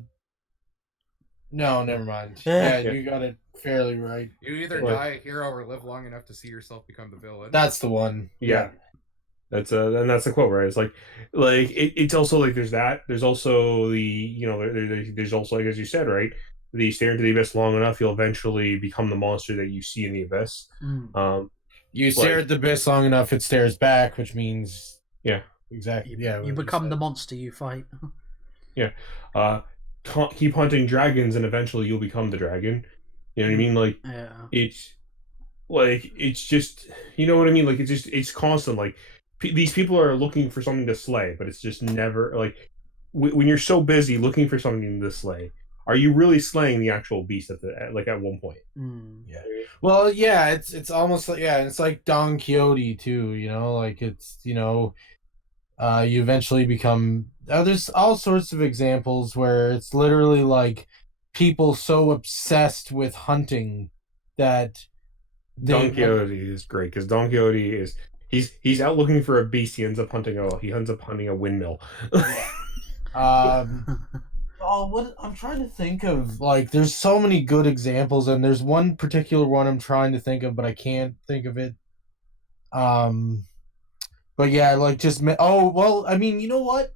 No, never mind. Yeah, you got it fairly right. You either Like- die a hero or live long enough to see yourself become the villain. That's the one. Yeah. That's the quote, right? It's like it's also like there's that. There's also the there's also, like, as you said, right? The stare into the abyss long enough, you'll eventually become the monster that you see in the abyss. You stare at the abyss long enough, it stares back, which means Yeah, exactly. You, Yeah, you what become said. the monster you fight. keep hunting dragons, and eventually you'll become the dragon. You know what I mean? Like Yeah. it's just, you know what I mean? Like it's constant. Like these people are looking for something to slay, but it's just never like when you're so busy looking for something to slay, are you really slaying the actual beast at one point? Yeah. Well, yeah, it's almost like, yeah, it's like Don Quixote too. You know, like it's, you eventually become. There's all sorts of examples where it's literally like people so obsessed with hunting that Don Quixote is great because Don Quixote is he's out looking for a beast. He ends up hunting a windmill. Oh, what I'm trying to think of, like, there's so many good examples, and there's one particular one I'm trying to think of, but I can't think of it. But yeah, like oh well, I mean, you know what?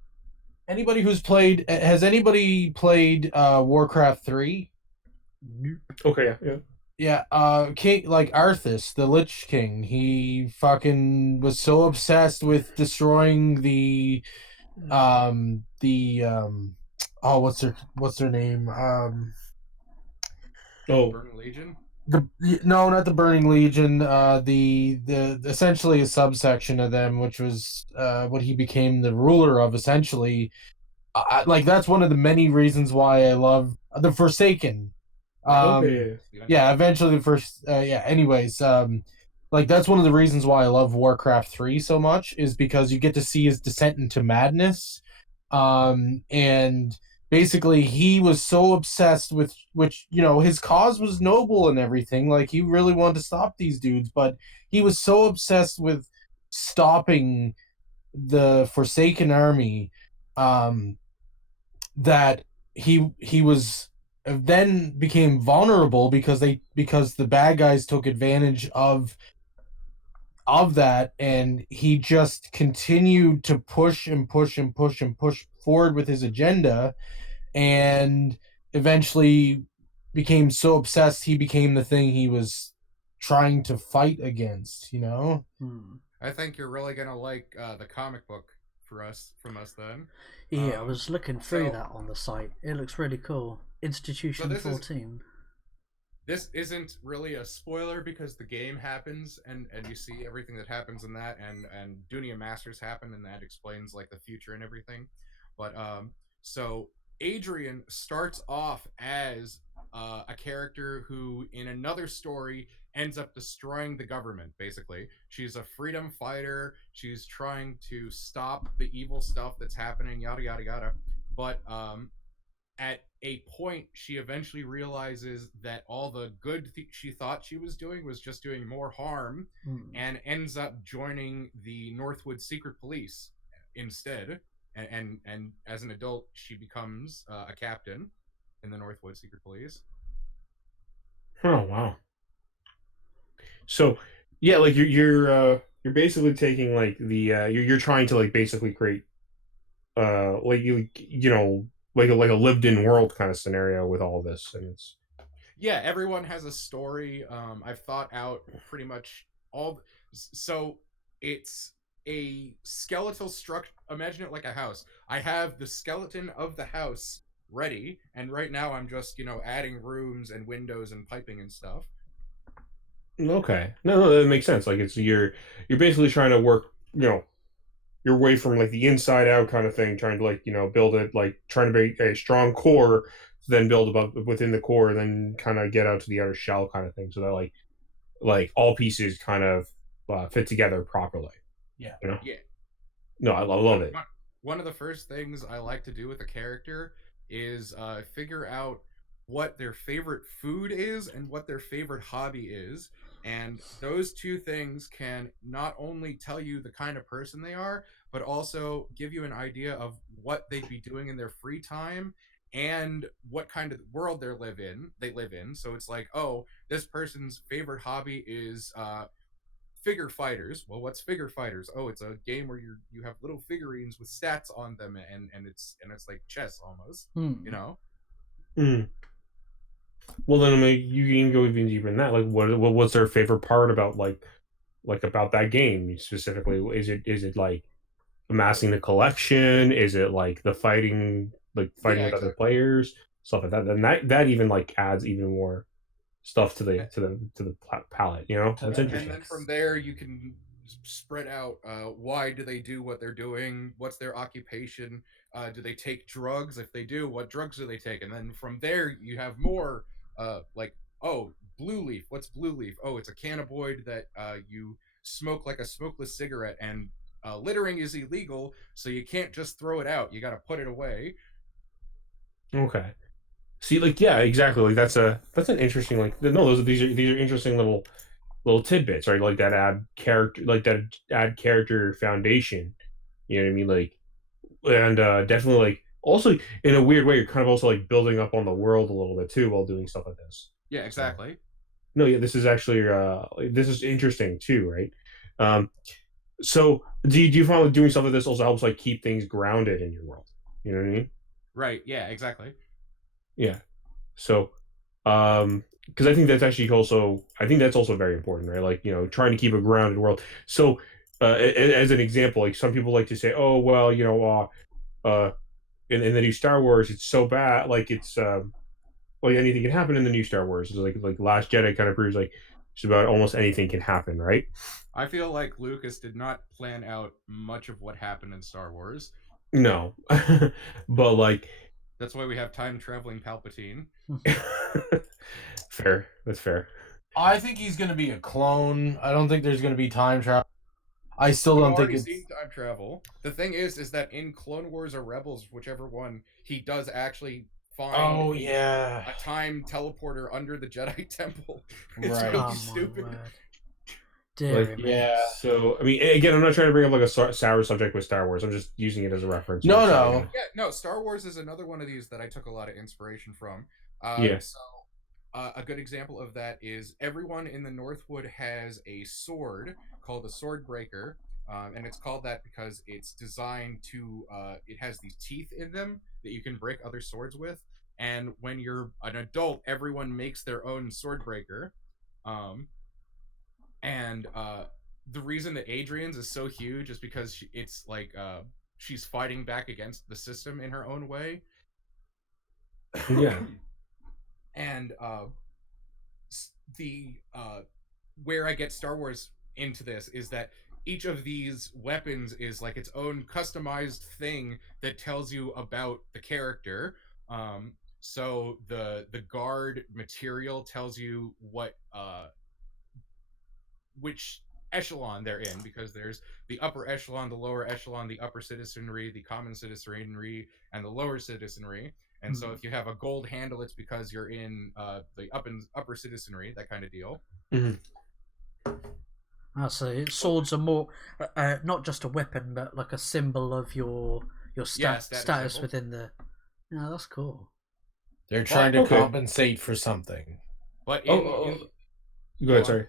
Has anybody played Warcraft 3? Okay, yeah. Yeah, King, like Arthas, the Lich King, he fucking was so obsessed with destroying oh, what's their name? Burning Legion. No, not the Burning Legion. The essentially a subsection of them, which was what he became the ruler of. Essentially, like that's one of the many reasons why I love the Forsaken. Okay. Yeah, eventually the first. Yeah. Anyways, like that's one of the reasons why I love Warcraft 3 so much, is because you get to see his descent into madness, and basically he was so obsessed with, which, his cause was noble and everything, like he really wanted to stop these dudes, but he was so obsessed with stopping the Forsaken army, that he was then became vulnerable because the bad guys took advantage of that, and he just continued to push and push and push and push forward with his agenda, and eventually became so obsessed he became the thing he was trying to fight against. I think you're really gonna like the comic book from us then. Yeah, I was looking through so- that on the site. It looks really cool. Institution this 14. This isn't really a spoiler because the game happens and you see everything that happens in that, and Dunia Masters happen, and that explains like the future and everything. But so Adrian starts off as a character who in another story ends up destroying the government. Basically, she's a freedom fighter. She's trying to stop the evil stuff that's happening, yada yada yada. But at a point, she eventually realizes that all the good she thought she was doing was just doing more harm, and ends up joining the Northwood Secret Police instead. And as an adult, she becomes a captain in the Northwood Secret Police. Oh wow. So yeah, like you're basically taking like the you're trying to like basically create like like a lived in world kind of scenario with all this, and it's Yeah, everyone has a story. I've thought out pretty much all. So it's a skeletal structure. Imagine it like a house. I have the skeleton of the house ready, and right now I'm just adding rooms and windows and piping and stuff. okay. No, that makes sense. Like it's you're basically trying to work your way from like the inside out kind of thing, trying to like build it, like trying to make a strong core, then build above within the core, and then kind of get out to the outer shell kind of thing, so that like all pieces kind of fit together properly. Yeah. Yeah. No, I love it. One of the first things I like to do with a character is figure out what their favorite food is and what their favorite hobby is. And those two things can not only tell you the kind of person they are, but also give you an idea of what they'd be doing in their free time and what kind of world they live in. So it's like, oh, this person's favorite hobby is figure fighters. Well, what's figure fighters? Oh, it's a game where you have little figurines with stats on them, and it's like chess almost, you know. Well, then I mean, you can go even deeper than that. Like, what's their favorite part about about that game specifically? Is it like amassing the collection? Is it like the fighting, Yeah, with other exactly. players, stuff like that? Then that even like adds even more stuff to the palette. You know, that's And interesting. then from there you can spread out, why do they do what they're doing, what's their occupation, do they take drugs, if they do, what drugs do they take, and then from there you have more, like, oh, blue leaf, what's blue leaf? Oh, it's a cannabinoid that you smoke like a smokeless cigarette, and littering is illegal, so you can't just throw it out, you got to put it away. Okay. See, like, yeah, exactly. Like that's an interesting, like, no, these are interesting little tidbits, right? Like that add character foundation. You know what I mean? Like, and definitely, like, also in a weird way, you're kind of also like building up on the world a little bit too while doing stuff like this. Yeah, So exactly. no, yeah, this is actually this is interesting too, right? Um, so do you find like doing stuff like this also helps like keep things grounded in your world? You know what I mean? Right, yeah, exactly. Yeah. So, because I think that's also very important, right? Like, trying to keep a grounded world. So, as an example, like some people like to say, oh, well, in the new Star Wars, it's so bad, like it's like anything can happen in the new Star Wars. It's like Last Jedi kind of proves like just about almost anything can happen, right? I feel like Lucas did not plan out much of what happened in Star Wars. No, but like, That's why we have time traveling Palpatine. fair. That's fair. I think he's going to be a clone. I don't think there's going to be time travel. I still We've don't think already it's. seen time travel. The thing is that in Clone Wars or Rebels, whichever one, he does actually find Oh, yeah. a time teleporter under the Jedi Temple. It's Right. really Oh, my stupid. word. Dear me. Yeah. So, I mean, again, I'm not trying to bring up like a sour subject with Star Wars. I'm just using it as a reference. No, So, no. Yeah, no, Star Wars is another one of these that I took a lot of inspiration from. Yeah. So, a good example of that is everyone in the Northwood has a sword called a sword breaker, and it's called that because it's designed to. It has these teeth in them that you can break other swords with. And when you're an adult, everyone makes their own sword breaker. Um, and the reason that Adrian's is so huge is because it's like she's fighting back against the system in her own way. Yeah. And the where I get Star Wars into this is that each of these weapons is like its own customized thing that tells you about the character. So the guard material tells you what which echelon they're in, because there's the upper echelon, the lower echelon, the upper citizenry, the common citizenry, and the lower citizenry. And so if you have a gold handle, it's because you're in the upper citizenry, that kind of deal. So swords are more not just a weapon, but like a symbol of your status symbol. within the. Yeah, that's cool. They're trying to Okay. compensate for something. But Go ahead. Sorry.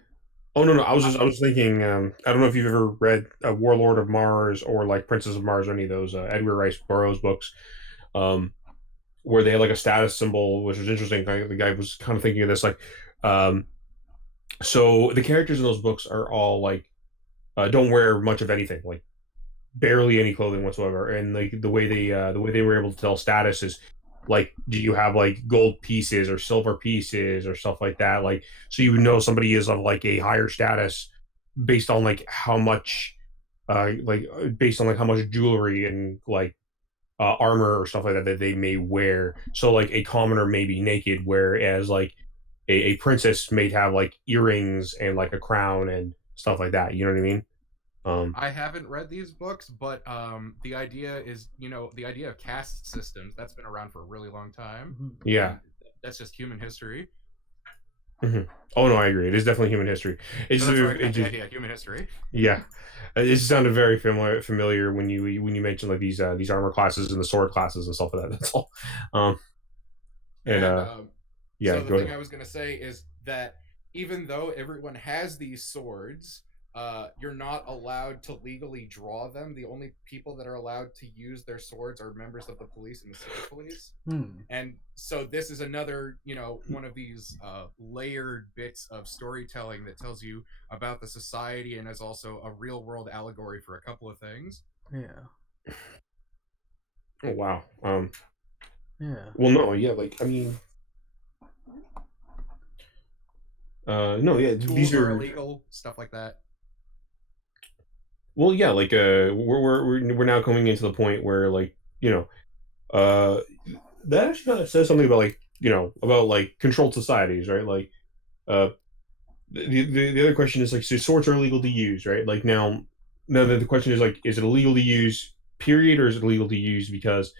Oh no, I was thinking. I don't know if you've ever read Warlord of Mars or like Princess of Mars or any of those Edgar Rice Burroughs books, where they had like a status symbol, which was interesting. The guy was kind of thinking of this, like, so the characters in those books are all like don't wear much of anything, like barely any clothing whatsoever, and like the way they were able to tell status is like, do you have like gold pieces or silver pieces or stuff like that, like, so you know somebody is of like a higher status based on like how much based on like how much jewelry and like armor or stuff like that they may wear. So like a commoner may be naked, whereas like a princess may have like earrings and like a crown and stuff like that, you know what I mean? I haven't read these books, but the idea is, the idea of caste systems, that's been around for a really long time. Yeah. And that's just human history. Oh no, I agree. It is definitely human history. It's So that's where I it got the just, idea, human history. yeah. It just sounded very familiar when you mentioned like these armor classes and the sword classes and stuff like that. That's all. And yeah, so the go thing ahead. I was gonna say is that even though everyone has these swords, you're not allowed to legally draw them. The only people that are allowed to use their swords are members of the police and the secret police. And so this is another, one of these layered bits of storytelling that tells you about the society and is also a real world allegory for a couple of things. Yeah. Oh wow. Yeah. Well, no, yeah, like I mean, no, yeah, Tools these are are illegal, stuff like that. well, yeah, like we're now coming into the point where like that actually kind of says something about like about like controlled societies, right? Like uh the other question is like so swords are illegal to use, right? Like now the question is like is it illegal to use period or is it illegal to use because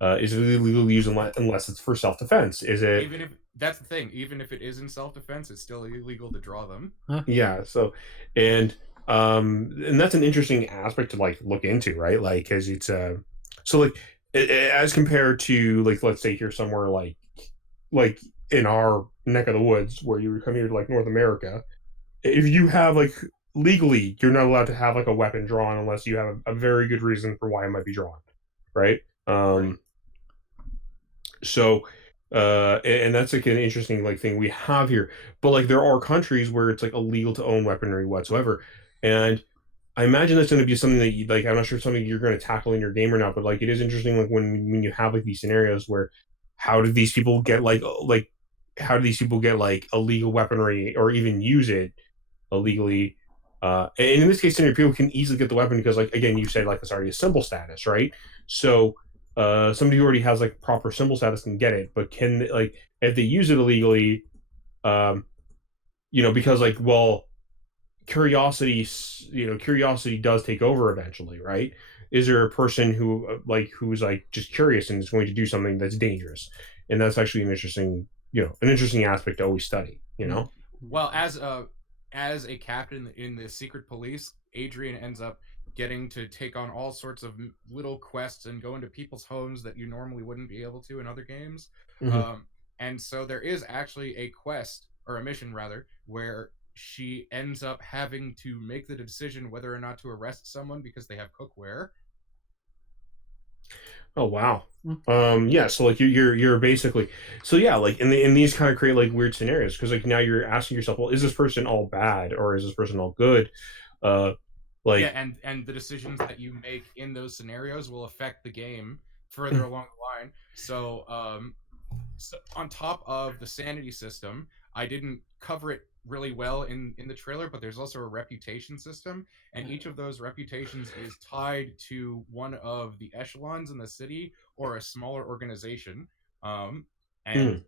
is it illegal to use unless it's for self defense? Is it Even if that's the thing, even if it is in self defense, it's still illegal to draw them. yeah? So and and that's an interesting aspect to like look into, right? Like because it's so like as compared to like let's say here somewhere like in our neck of the woods where you come here to like North America, if you have like legally you're not allowed to have like a weapon drawn unless you have a very good reason for why it might be drawn, right? Right. So and that's like an interesting like thing we have here, but like there are countries where it's like illegal to own weaponry whatsoever, and I imagine that's going to be something that you like. I'm not sure it's something you're going to tackle in your game or not, but like it is interesting like when you have like these scenarios where how do these people get like how do these people get like illegal weaponry or even use it illegally? And in this case, scenario, people can easily get the weapon because like again, you said like it's already a symbol status, right? So somebody who already has like proper symbol status can get it, but can like if they use it illegally, um, because like well curiosity curiosity does take over eventually, right? Is there a person who's like just curious and is going to do something that's dangerous? And that's actually an interesting aspect to always study. Well, as a captain in the secret police, Adrian ends up getting to take on all sorts of little quests and go into people's homes that you normally wouldn't be able to in other games. Mhm. And so there is actually a quest or a mission rather where she ends up having to make the decision whether or not to arrest someone because they have cookware. Oh wow. Yeah, so like you're basically so yeah, like in these kind of create like weird scenarios because like now you're asking yourself, well, is this person all bad or is this person all good? Uh Yeah, like and the decisions that you make in those scenarios will affect the game further along the line. So on top of the sanity system, I didn't cover it really well in the trailer, but there's also a reputation system, and each of those reputations is tied to one of the echelons in the city or a smaller organization. And mm,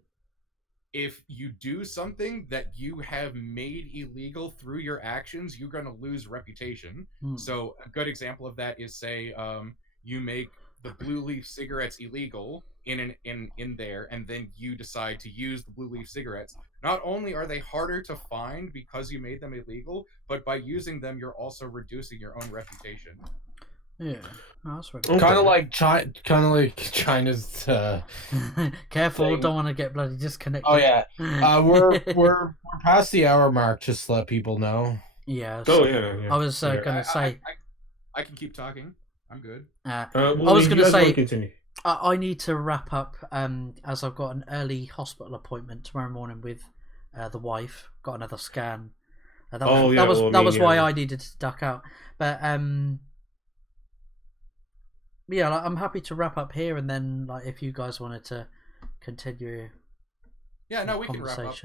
if you do something that you have made illegal through your actions, you're going to lose reputation. So a good example of that is say you make the blue leaf cigarettes illegal in there, and then you decide to use the blue leaf cigarettes. Not only are they harder to find because you made them illegal, but by using them, you're also reducing your own reputation. Yeah. Oh, that's right. okay. Kind of like China's. Careful, thing. don't want to get bloody disconnected. Oh yeah, we're past the hour mark. Just to let people know. Yeah. Oh So yeah. I was Yeah. gonna say. I can keep talking. I'm good. I Well, was you gonna guys wanna say continue. I need to wrap up. As I've got an early hospital appointment tomorrow morning with the wife. Got another scan. That was why I needed to duck out. But yeah, like, I'm happy to wrap up here, and then like if you guys wanted to continue. Yeah, no, we can wrap up.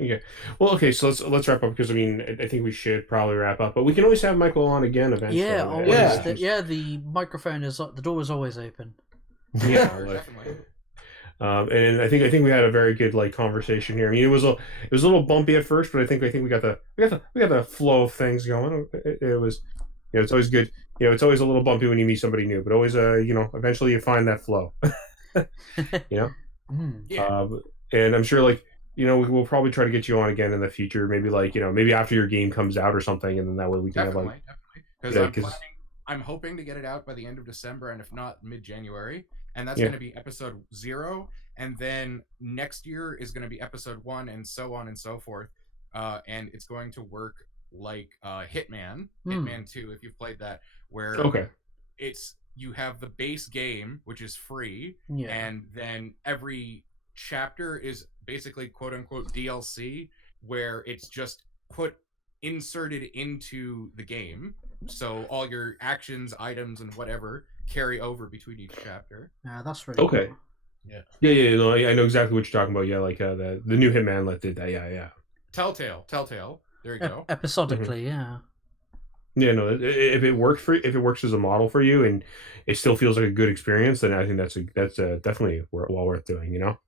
Okay. Well, okay. So let's wrap up because I mean I think we should probably wrap up, but we can always have Michael on again eventually. Yeah, always. Yeah. The microphone is the door is always open. Yeah, Definitely. and I think we had a very good like conversation here. I mean, it was a little bumpy at first, but I think we got the flow of things going. It was, it's always good. It's always a little bumpy when you meet somebody new, but always eventually you find that flow. Yeah. And I'm sure like we'll probably try to get you on again in the future. Maybe like maybe after your game comes out or something, and then that way we can definitely, have like because I'm hoping to get it out by the end of December, and if not, mid-January. And that's Yeah. going to be episode 0. and then next year is going to be episode 1, and so on and so forth. And it's going to work like Hitman 2, if you've played that, where Okay. you have the base game, which is free, Yeah. and then every chapter is basically quote unquote DLC, where it's just inserted into the game. So all your actions, items, and whatever carry over between each chapter. Yeah, that's really Okay. cool. Yeah. No, I know exactly what you're talking about. Yeah, like the new Hitman did that. Yeah. Telltale. There you go. Episodically, yeah. Yeah, no. If it works as a model for you, and it still feels like a good experience, then I think that's definitely well worth doing. You know.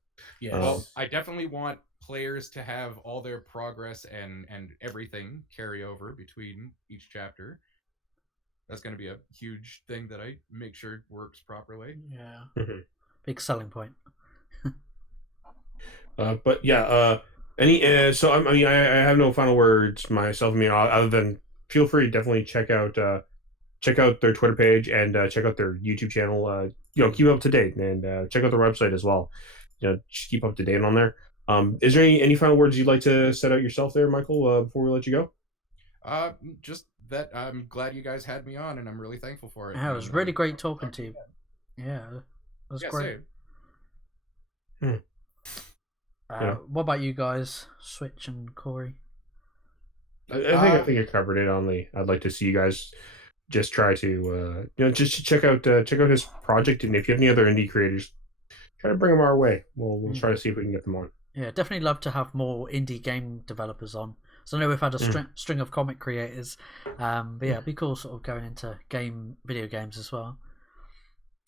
Yeah. Well, I definitely want players to have all their progress and everything carry over between each chapter. That's going to be a huge thing that I make sure works properly. Yeah. Big selling point. But yeah. So I mean, I have no final words myself. I mean, other than feel free to definitely check out their Twitter page and check out their YouTube channel. Keep up to date and check out their website as well. Just keep up to date on there. Is there any final words you'd like to set out yourself there, Michael, before we let you go? Just that I'm glad you guys had me on, and I'm really thankful for it. Yeah, it was really great talking to you. Yeah, it was great. What about you guys, Switch and Corey? I think I covered it. I'd like to see you guys just try to just check out his project, and if you have any other indie creators, try to bring them our way. We'll try to see if we can get them on. Yeah, definitely love to have more indie game developers on. So I know we've had a string of comic creators, but yeah, it'd be cool sort of going into video games as well.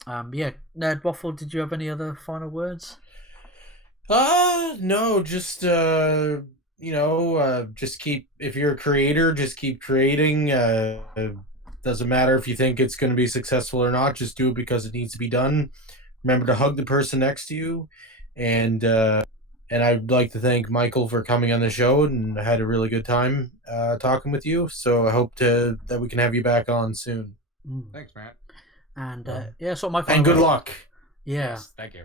Nerd Waffle, did you have any other final words? No, just just keep, if you're a creator, just keep creating. Doesn't matter if you think it's going to be successful or not, just do it because it needs to be done. Remember to hug the person next to you, and I'd like to thank Michael for coming on the show, and I had a really good time talking with you. So I hope that we can have you back on soon. Thanks, Matt. And so my final and good luck. Yeah, yes, thank you.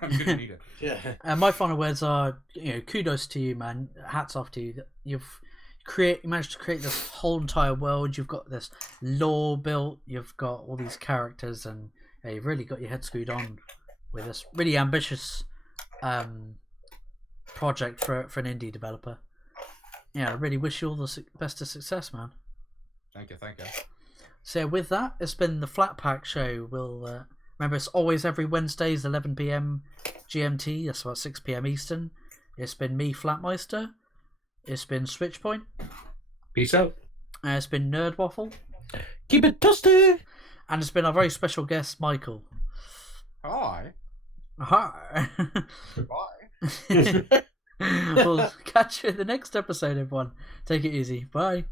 I'm gonna need it. Yeah. And my final words are, kudos to you, man. Hats off to you. You managed to create this whole entire world. You've got this lore built. You've got all these characters, and you've really got your head screwed on with this really ambitious project for an indie developer. Yeah, I really wish you all the best of success, man. Thank you. So with that, it's been the Flat Pack Show. We'll remember, it's always every Wednesdays, 11 p.m. GMT. That's about 6 p.m. Eastern. It's been me, Flatmeister. It's been Switchpoint. Peace out. It's been Nerd Waffle. Keep it toasty. And it's been our very special guest, Michael. Hi. Bye. We'll catch you in the next episode, everyone. Take it easy. Bye.